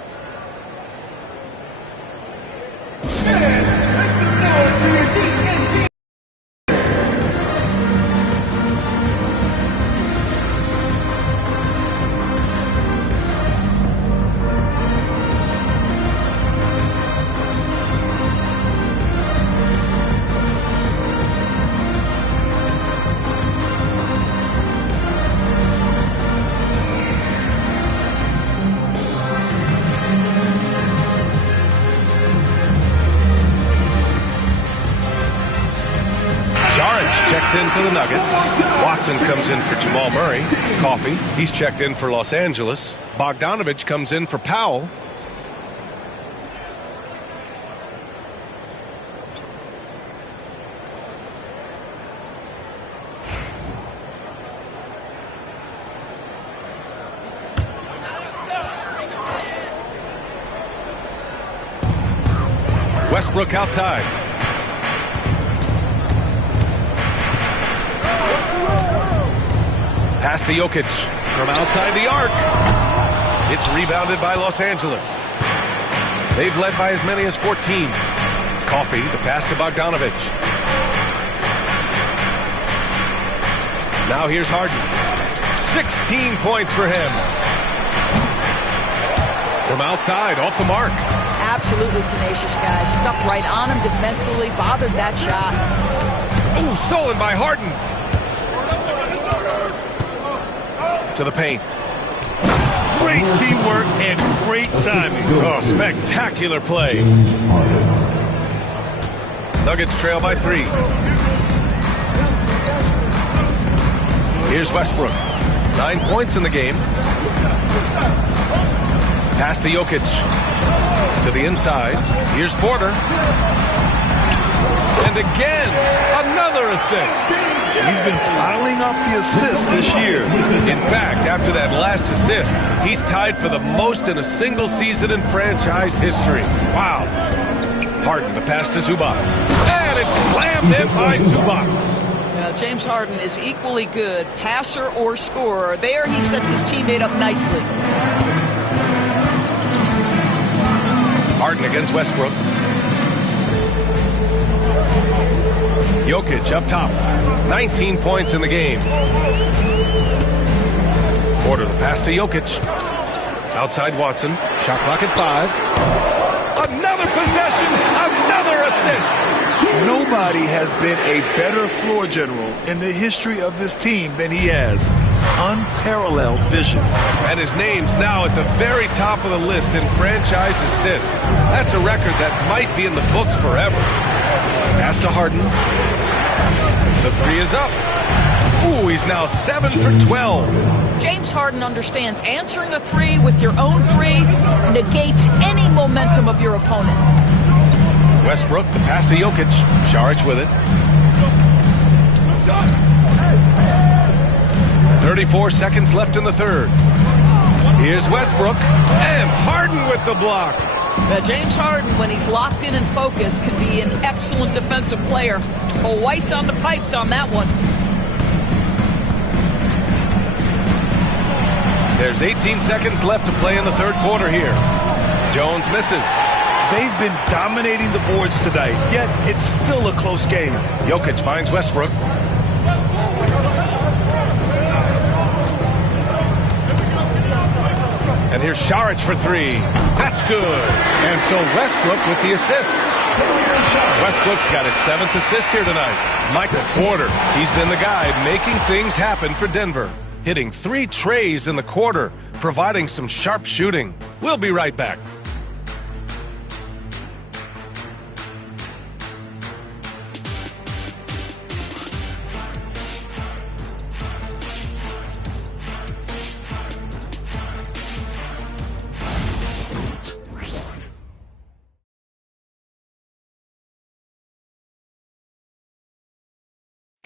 checks in for the Nuggets. Watson comes in for Jamal Murray. Coffee, he's checked in for Los Angeles. Bogdanovich comes in for Powell. Westbrook outside. Pass to Jokic from outside the arc. It's rebounded by Los Angeles. They've led by as many as 14. Coffee, the pass to Bogdanovich. Now here's Harden. 16 points for him. From outside, off the mark. Absolutely tenacious guy. Stuck right on him defensively. Bothered that shot. Ooh, stolen by Harden. To the paint. Great teamwork and great timing. Oh, spectacular play. Nuggets trail by 3. Here's Westbrook. 9 points in the game. Pass to Jokic. To the inside. Here's Porter. And again, another assist. He's been piling up the assists this year. In fact, after that last assist, he's tied for the most in a single season in franchise history. Wow. Harden, the pass to Zubac. And it's slammed in by Zubac. James Harden is equally good, passer or scorer. There he sets his teammate up nicely. Harden against Westbrook. Jokic up top. 19 points in the game. Porter the pass to Jokic. Outside Watson. Shot clock at 5. Another possession. Another assist. Nobody has been a better floor general in the history of this team than he has. Unparalleled vision. And his name's now at the very top of the list in franchise assists. That's a record that might be in the books forever. Pass to Harden. The 3 is up. Ooh, he's now 7 for 12. James Harden understands answering a 3 with your own 3 negates any momentum of your opponent. Westbrook, the pass to Jokic. Saric with it. 34 seconds left in the third. Here's Westbrook. And Harden with the block. James Harden, when he's locked in and focused, can be an excellent defensive player. Oh, Weiss on the pipes on that one. There's 18 seconds left to play in the third quarter here. Jones misses. They've been dominating the boards tonight, yet it's still a close game. Jokic finds Westbrook. And here's Saric for 3. That's good. And so Westbrook with the assist. Westbrook's got his 7th assist here tonight. Michael Porter, he's been the guy making things happen for Denver. Hitting 3 trays in the quarter, providing some sharp shooting. We'll be right back.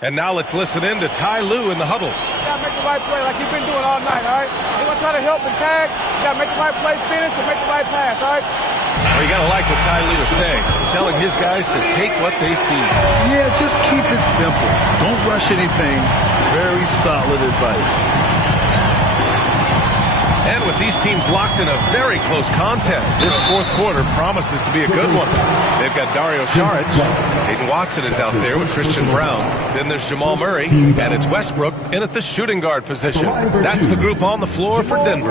And now let's listen in to Ty Lue in the huddle. You got to make the right play like you've been doing all night, all right? You're going to try to help and tag. You got to make the right play, finish, and make the right pass, all right? Well, you got to like what Ty Lue is saying, telling his guys to take what they see. Yeah, just keep it simple. Don't rush anything. Very solid advice. And with these teams locked in a very close contest, this fourth quarter promises to be a good one. They've got Dario Saric. Hayden Watson is out there with Christian Brown. Then there's Jamal Murray, and it's Westbrook in at the shooting guard position. That's the group on the floor for Denver.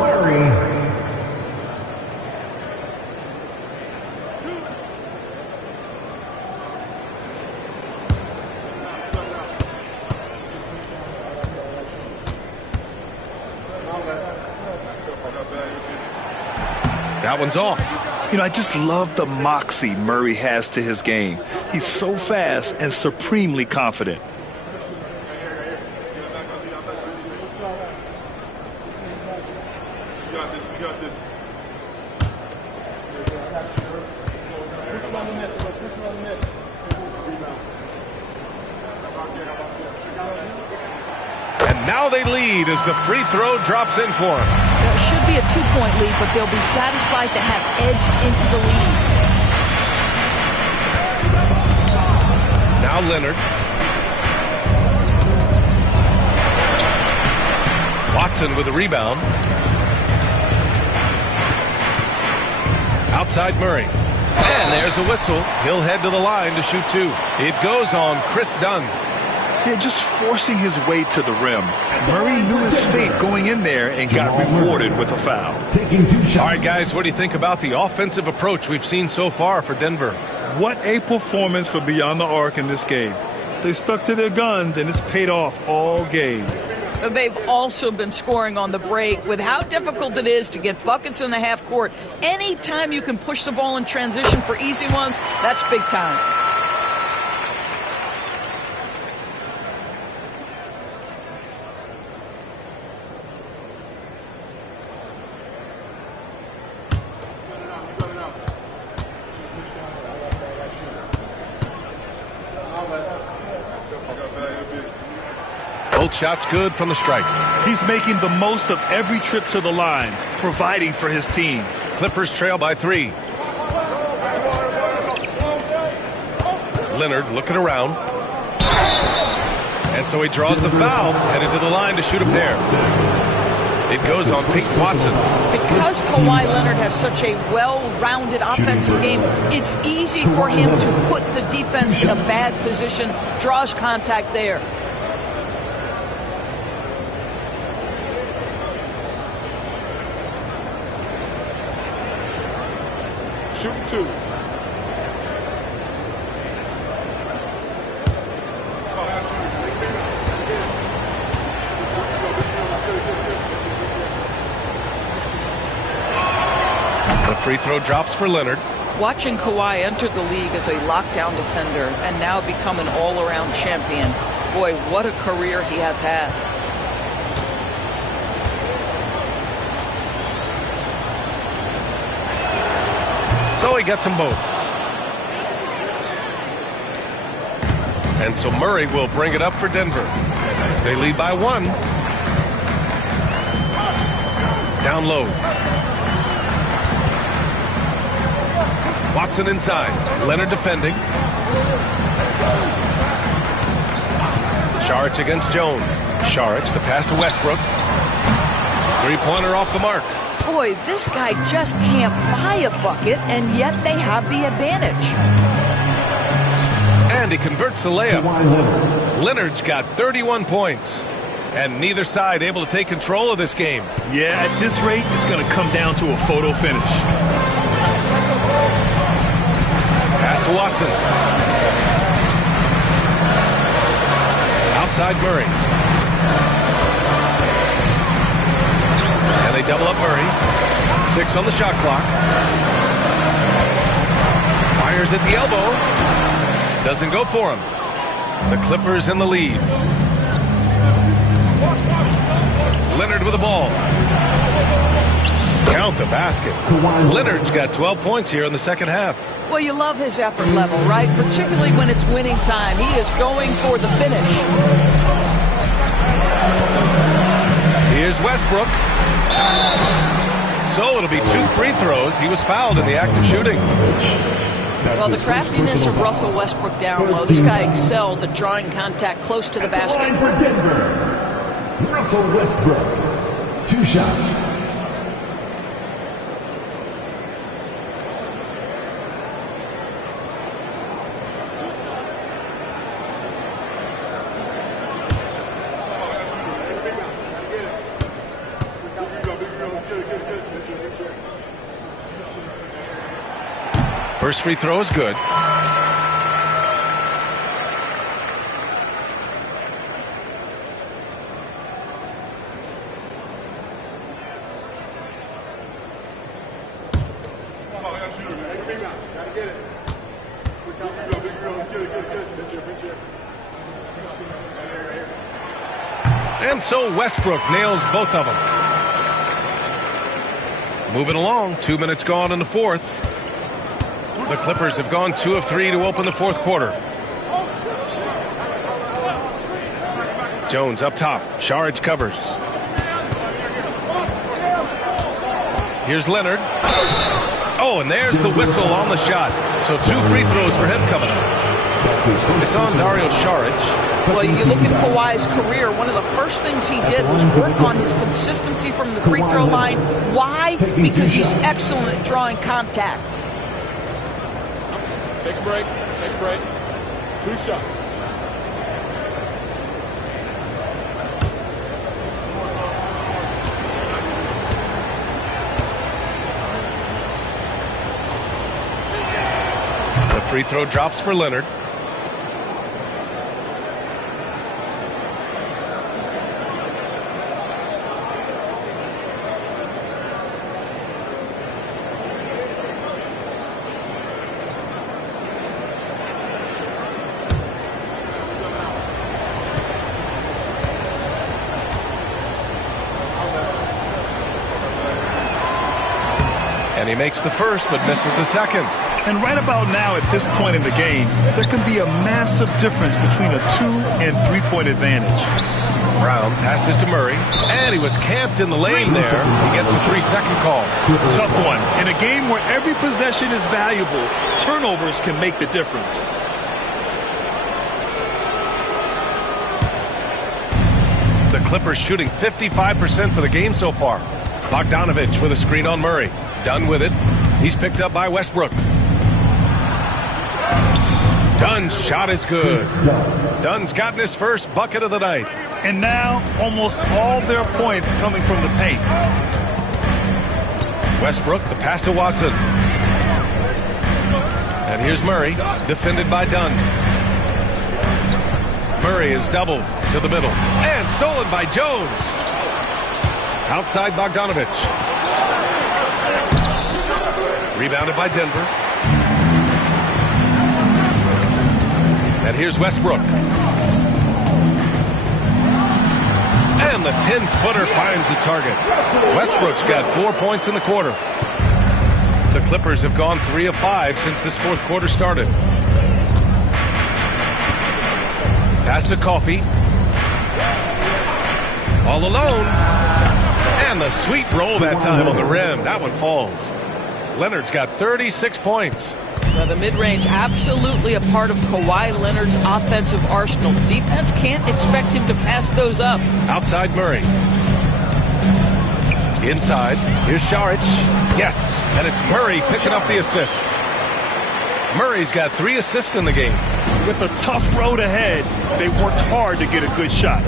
That one's off. You know, I just love the moxie Murray has to his game. He's so fast and supremely confident. got this. We got this. And now they lead as the free throw drops in for them. It should be a 2-point lead, but they'll be satisfied to have edged into the lead. Now Leonard. Watson with a rebound. Outside Murray. And there's a whistle. He'll head to the line to shoot 2. It goes on Chris Dunn. Yeah, just forcing his way to the rim. Murray knew his fate going in there and got rewarded with a foul. Taking 2 shots. All right, guys, what do you think about the offensive approach we've seen so far for Denver? What a performance for Beyond the Arc in this game. They stuck to their guns, and it's paid off all game. They've also been scoring on the break. With how difficult it is to get buckets in the half court, anytime you can push the ball in transition for easy ones, that's big time. Both shots good from the stripe. He's making the most of every trip to the line, providing for his team. Clippers trail by 3. Leonard looking around. And so he draws the foul, headed to the line to shoot a pair. It goes on Pete Watson. Because Kawhi Leonard has such a well-rounded offensive game, it's easy for him to put the defense in a bad position, draws contact there. Shooting 2. The free throw drops for Leonard. Watching Kawhi enter the league as a lockdown defender and now become an all-around champion, boy, what a career he has had. So he gets them both. And so Murray will bring it up for Denver. They lead by 1. Down low. Watson inside. Leonard defending. Saric against Jones. Saric, the pass to Westbrook. 3-pointer off the mark. Boy, this guy just can't buy a bucket, and yet they have the advantage. And he converts the layup. Leonard's got 31 points. And neither side able to take control of this game. Yeah, at this rate, it's going to come down to a photo finish. Pass to Watson. Outside Murray. And they double up Murray. 6 on the shot clock. Fires at the elbow. Doesn't go for him. The Clippers in the lead. Leonard with the ball. Count the basket. Leonard's got 12 points here in the second half. Well, you love his effort level, right? Particularly when it's winning time. He is going for the finish. Here's Westbrook. So it'll be 2 free throws. He was fouled in the act of shooting. Well, the craftiness of Russell Westbrook down low. This guy excels at drawing contact close to the basket. For Denver, Russell Westbrook. 2 shots. First free throw is good. And so Westbrook nails both of them. Moving along, 2 minutes gone in the fourth. The Clippers have gone 2 of 3 to open the fourth quarter. Jones up top. Saric covers. Here's Leonard. Oh, and there's the whistle on the shot. So 2 free throws for him coming up. It's on Dario Saric. Well, you look at Kawhi's career, one of the first things he did was work on his consistency from the free throw line. Why? Because he's excellent at drawing contact. Take a break. Take a break. 2 shots. The free throw drops for Leonard. And he makes the first, but misses the second. And right about now, at this point in the game, there can be a massive difference between a 2- and 3-point advantage. Brown passes to Murray, and he was camped in the lane there. He gets a 3-second call. Tough one. In a game where every possession is valuable, turnovers can make the difference. The Clippers shooting 55% for the game so far. Bogdanovich with a screen on Murray. Dunn with it. He's picked up by Westbrook. Dunn's shot is good. Dunn's gotten his first bucket of the night. And now, almost all their points coming from the paint. Westbrook, the pass to Watson. And here's Murray, defended by Dunn. Murray is doubled to the middle. And stolen by Jones. Outside Bogdanovich. Rebounded by Denver. And here's Westbrook. And the 10-footer finds the target. Westbrook's got 4 points in the quarter. The Clippers have gone 3 of 5 since this fourth quarter started. Pass to Coffey. All alone. And the sweet roll that time on the rim. That one falls. Leonard's got 36 points. Now, the mid-range absolutely a part of Kawhi Leonard's offensive arsenal. Defense can't expect him to pass those up. Outside Murray. Inside. Here's Saric. Yes, and it's Murray picking up the assist. Murray's got 3 assists in the game. With a tough road ahead, they worked hard to get a good shot.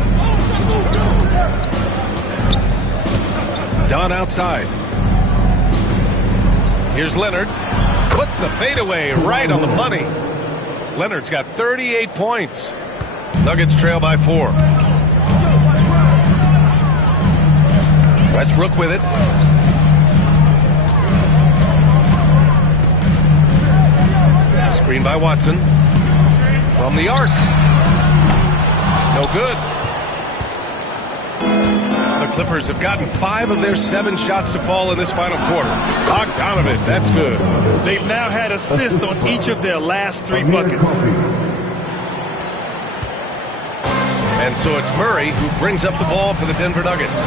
Dunn outside. Here's Leonard. Puts the fadeaway right on the money. Leonard's got 38 points. Nuggets trail by 4. Westbrook with it. Screen by Watson. From the arc. No good. The Clippers have gotten 5 of their 7 shots to fall in this final quarter. Bogdanovich, that's good. They've now had assists on each of their last 3 buckets. And so it's Murray who brings up the ball for the Denver Nuggets.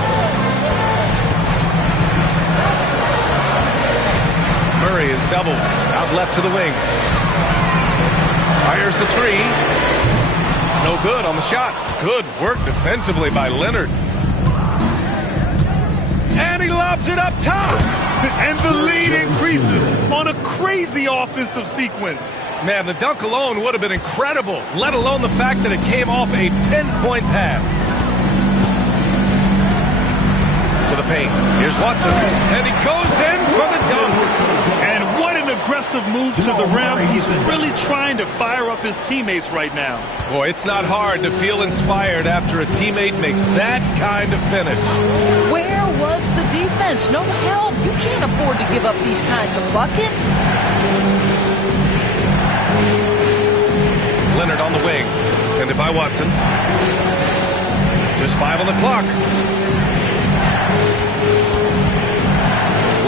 Murray is doubled. Out left to the wing. Fires the 3. No good on the shot. Good work defensively by Leonard. And he lobs it up top. And the lead increases on a crazy offensive sequence. Man, the dunk alone would have been incredible, let alone the fact that it came off a pinpoint pass. To the paint. Here's Watson. And he goes in for the dunk. And what an aggressive move to the rim. He's really trying to fire up his teammates right now. Boy, it's not hard to feel inspired after a teammate makes that kind of finish. Where was the defense? No help. You can't afford to give up these kinds of buckets. Leonard on the wing. Defended by Watson. Just 5 on the clock.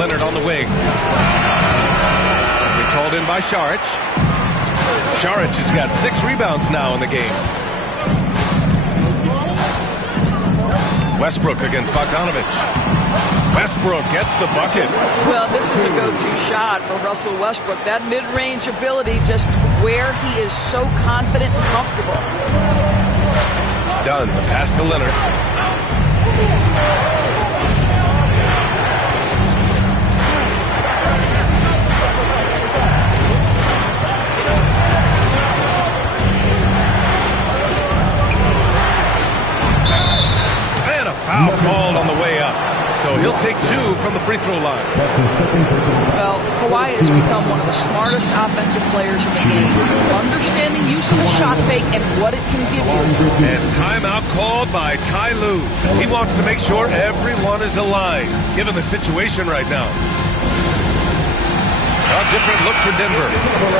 Leonard on the wing. It's hauled in by Šarić. Šarić has got 6 rebounds now in the game. Westbrook against Bogdanović. Westbrook gets the bucket. Well, this is a go-to shot for Russell Westbrook. That mid-range ability, just where he is so confident and comfortable. Dunn, the pass to Leonard. And a foul called on the way up. So he'll take 2 from the free throw line. Well, Kawhi has become one of the smartest offensive players in the game. Understanding use of the shot fake and what it can give you. And timeout called by Ty Lue. He wants to make sure everyone is aligned, given the situation right now. A different look for Denver.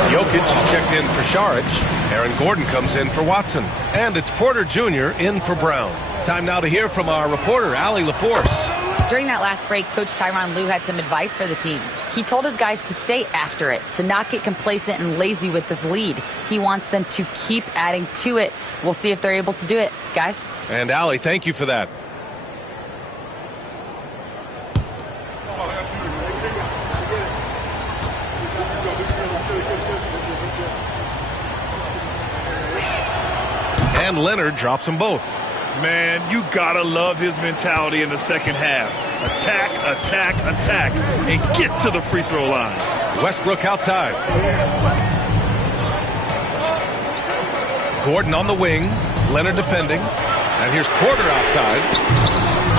Jokic is checked in for Šarić. Aaron Gordon comes in for Watson. And it's Porter Jr. in for Brown. Time now to hear from our reporter, Allie LaForce. During that last break, Coach Tyronn Lue had some advice for the team. He told his guys to stay after it, to not get complacent and lazy with this lead. He wants them to keep adding to it. We'll see if they're able to do it, guys. And Allie, thank you for that. And Leonard drops them both. Man, you gotta love his mentality in the second half. Attack, attack, attack, and get to the free throw line. Westbrook outside. Gordon on the wing. Leonard defending. And here's Porter outside.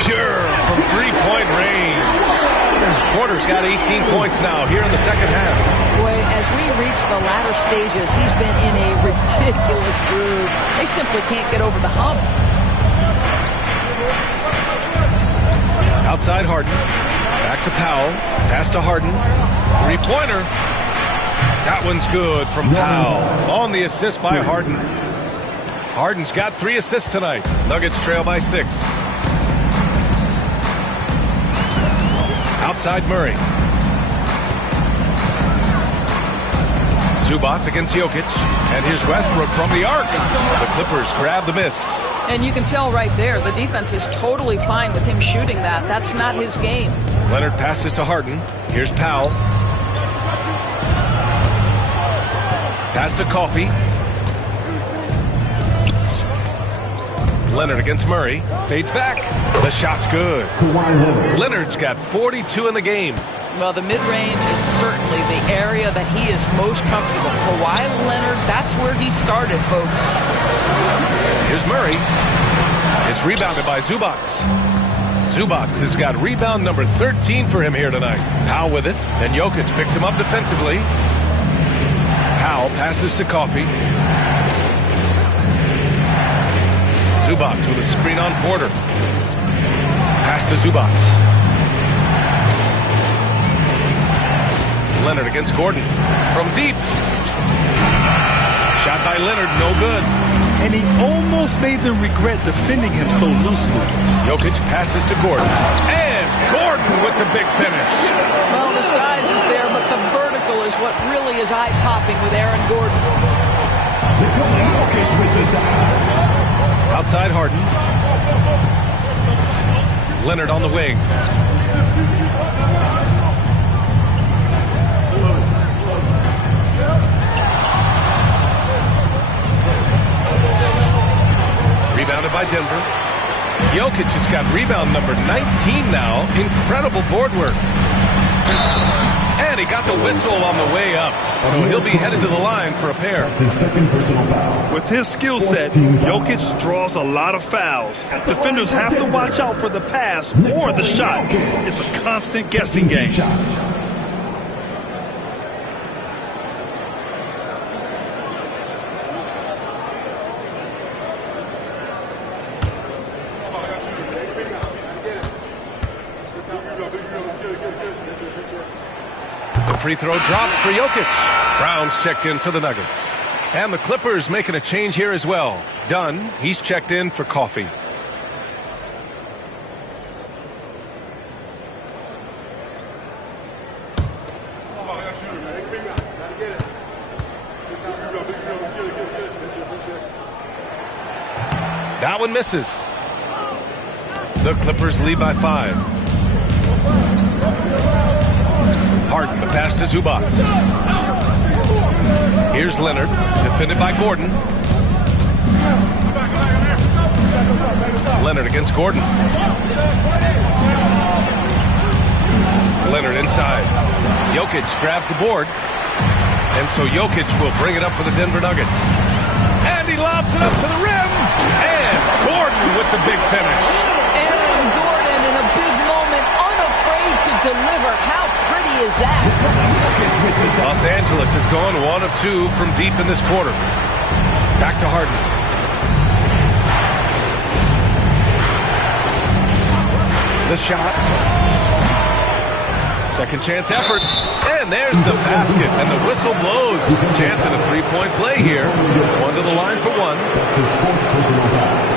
Pure from three-point range. Porter's got 18 points now here in the second half. Boy, as we reach the latter stages, he's been in a ridiculous groove. They simply can't get over the hump. Outside Harden. Back to Powell. Pass to Harden. Three-pointer. That one's good from Powell. On the assist by Harden. Harden's got 3 assists tonight. Nuggets trail by 6. Outside Murray. Zubac against Jokic. And here's Westbrook from the arc. The Clippers grab the miss. And you can tell right there, the defense is totally fine with him shooting that. That's not his game. Leonard passes to Harden. Here's Powell. Pass to Coffey. Leonard against Murray. Fades back. The shot's good. Leonard's got 42 in the game. Well, the mid-range is certainly the area that he is most comfortable. Kawhi Leonard, that's where he started, folks. Here's Murray. It's rebounded by Zubac. Zubac has got rebound number 13 for him here tonight. Powell with it, and Jokic picks him up defensively. Powell passes to Coffey. Zubac with a screen on Porter. Pass to Zubac. Leonard against Gordon. From deep. Shot by Leonard, no good. And he almost made them regret defending him so loosely. Jokic passes to Gordon. And Gordon with the big finish. Well, the size is there, but the vertical is what really is eye-popping with Aaron Gordon. Outside Harden. Leonard on the wing. Rebounded by Denver. Jokic has got rebound number 19 now. Incredible board work. And he got the whistle on the way up. So he'll be headed to the line for a pair. That's his second personal foul. With his skill set, Jokic draws a lot of fouls. Defenders have to watch out for the pass or the shot. It's a constant guessing game. Free throw drops for Jokic. Brown's checked in for the Nuggets. And the Clippers making a change here as well. Dunn, he's checked in for Coffey. one misses. The Clippers lead by 5. Harden, the pass to Zubac. Here's Leonard, defended by Gordon. Leonard against Gordon. Leonard inside. Jokic grabs the board. And so Jokic will bring it up for the Denver Nuggets. And he lobs it up to the rim. And Gordon with the big finish. Aaron Gordon in a big moment, unafraid to deliver. How pretty is that? Los Angeles has gone 1 of 2 from deep in this quarter. Back to Harden. The shot. Second chance effort. And there's the basket. And the whistle blows. Chance at a 3-point play here. One to the line for 1. That's his 4th personal foul.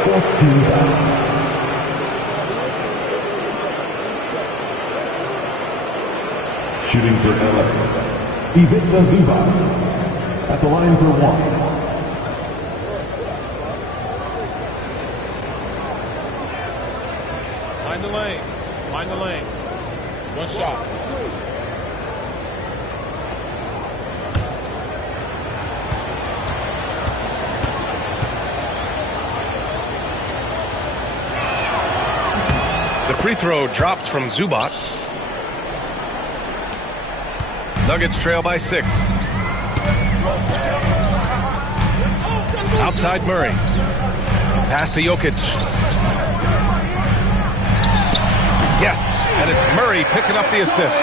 4th team foul. Shooting for LA, Ivica Zubac at the line for 1. Mind the lanes. Mind the lanes. One shot. The free throw drops from Zubac. Nuggets trail by 6. Outside Murray. Pass to Jokic. Yes, and it's Murray picking up the assist.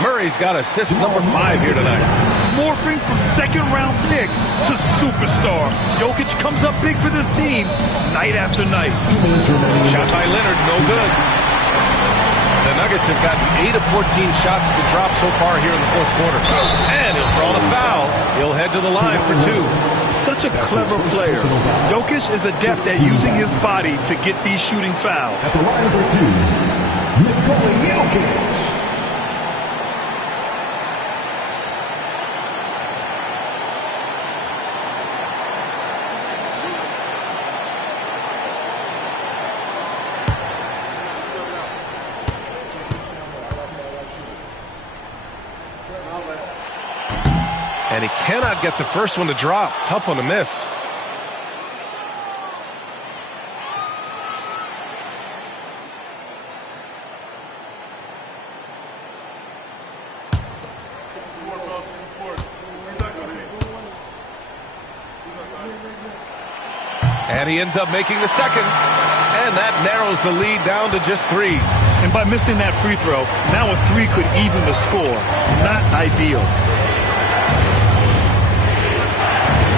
Murray's got assist number 5 here tonight. Morphing from second-round pick to superstar. Jokic comes up big for this team night after night. Shot by Leonard, no good. The Nuggets have gotten 8 of 14 shots to drop so far here in the 4th quarter. And he'll draw the foul. He'll head to the line for 2. Such a clever player. Jokic is adept at using his body to get these shooting fouls. At the line for 2, Nikola Jokic. And he cannot get the first one to drop. Tough one to miss. And he ends up making the second. And that narrows the lead down to just 3. And by missing that free throw, now a 3 could even the score. Not ideal.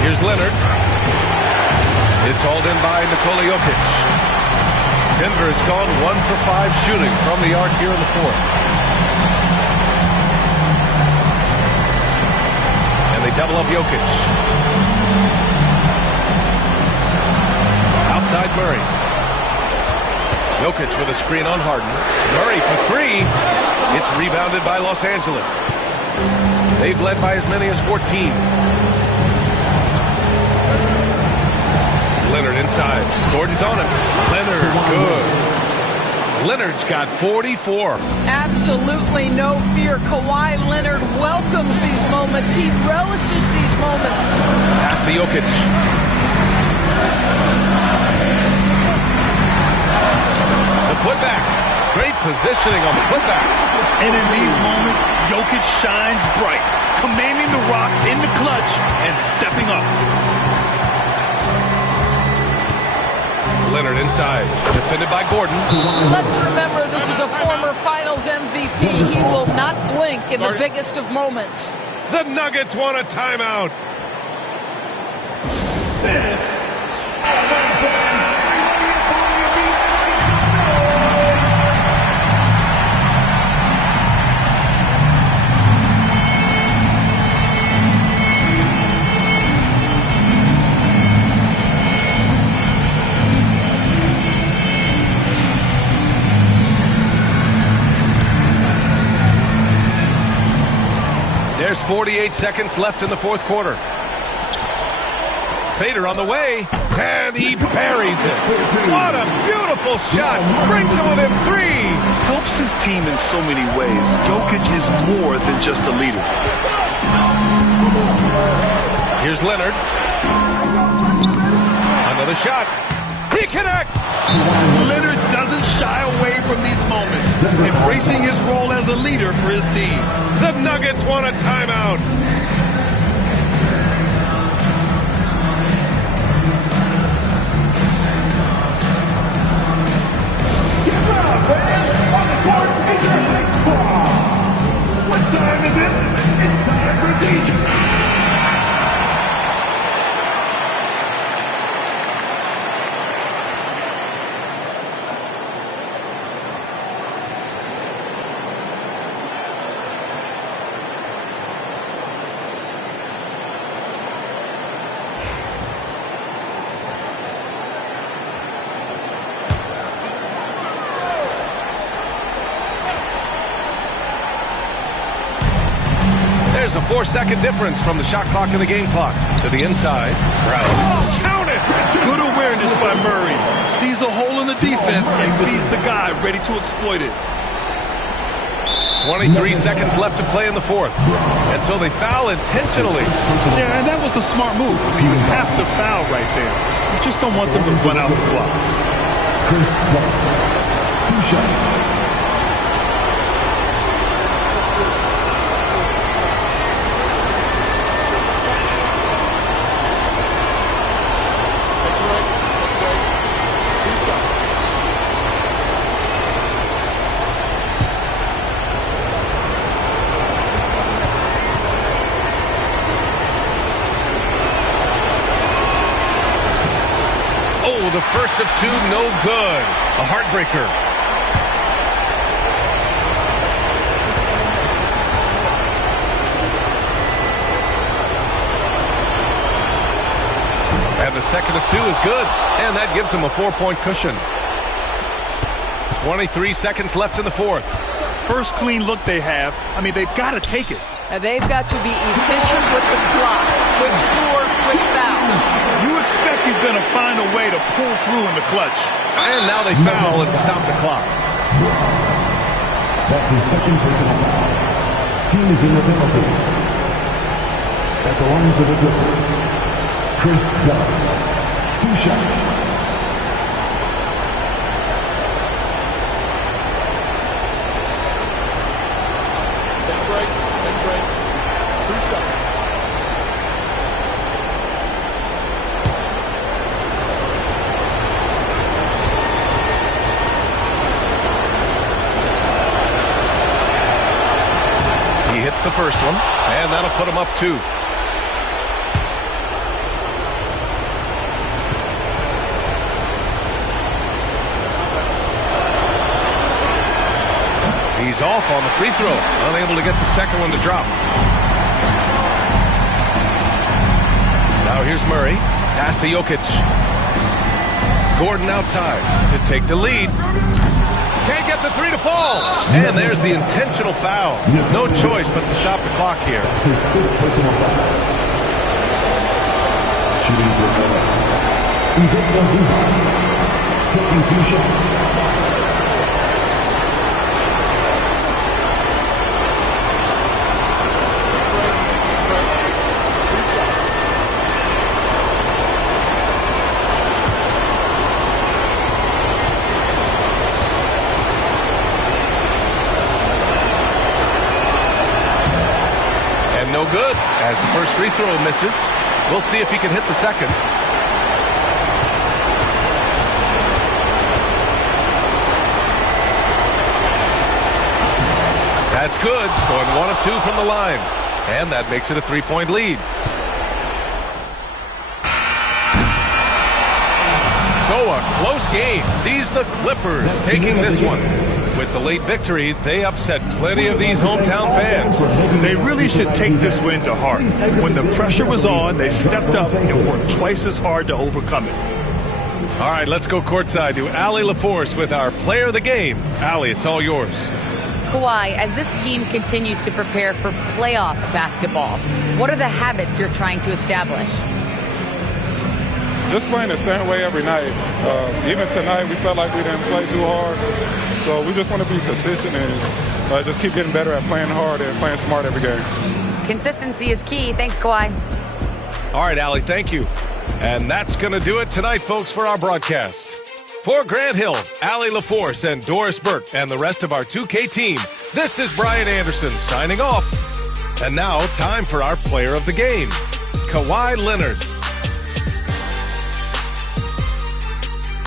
Here's Leonard. It's hauled in by Nikola Jokic. Denver has gone 1 for 5 shooting from the arc here in the 4th. And they double up Jokic. Outside Murray. Jokic with a screen on Harden. Murray for 3. It's rebounded by Los Angeles. They've led by as many as 14. Leonard inside. Gordon's on him. Leonard, good. Leonard's got 44. Absolutely no fear. Kawhi Leonard welcomes these moments. He relishes these moments. Pass to Jokic. The putback. Great positioning on the putback. And in these moments, Jokic shines bright, commanding the rock in the clutch and stepping up. Leonard inside, defended by Gordon. Let's remember this is a former Finals MVP. He will not blink in the biggest of moments. The Nuggets want a timeout. There's 48 seconds left in the 4th quarter. Fader on the way, and he buries it. What a beautiful shot. Brings it within 3. Helps his team in so many ways. Jokic is more than just a leader. Here's Leonard. Another shot. He connects. Leonard doesn't shy away from these moments, embracing his role as a leader for his team. The Nuggets want a timeout. What time is it? It's time for DJ. There's a 4-second difference from the shot clock and the game clock. To the inside. Brown. Count it! Good awareness by Murray. Sees a hole in the defense and feeds the guy ready to exploit it. 23 seconds left to play in the fourth. And so they foul intentionally. Yeah, and that was a smart move. You have to foul right there. You just don't want them to run out the clock. Chris Paul. 2 shots. The first of 2, no good. A heartbreaker. And the second of 2 is good. And that gives them a 4-point cushion. 23 seconds left in the fourth. First clean look they have. I mean, they've got to take it. And they've got to be efficient with the clock. Quick score, quick foul. You expect he's going to find a way to pull through in the clutch. And now they foul and stop the clock. That's his second personal foul. Team is in the penalty. At the line for the Clippers, Chris Paul. 2 shots. The first one, and that'll put him up 2. He's off on the free throw, unable to get the second one to drop. Now here's Murray, pass to Jokic. Gordon outside to take the lead. Can't get the 3 to fall. And there's the intentional foul. No choice but to stop the clock here. That's his 5th personal foul. Shooting for Miller. He hits on Zubac. Taking 2 shots. No good, as the first free throw misses. We'll see if he can hit the second. That's good, going 1 of 2 from the line. And that makes it a 3-point lead. So a close game sees the Clippers taking this one. With the late victory, they upset plenty of these hometown fans. They really should take this win to heart. When the pressure was on, they stepped up and worked twice as hard to overcome it. All right, let's go courtside to Allie LaForce with our player of the game. Allie, it's all yours. Kawhi, as this team continues to prepare for playoff basketball, what are the habits you're trying to establish? just playing the same way every night. Even tonight, we felt like we didn't play too hard. So we just want to be consistent and just keep getting better at playing hard and playing smart every game. Consistency is key. Thanks, Kawhi. All right, Allie, thank you. And that's going to do it tonight, folks, for our broadcast. For Grant Hill, Allie LaForce, and Doris Burke, and the rest of our 2K team, this is Brian Anderson signing off. And now, time for our player of the game, Kawhi Leonard.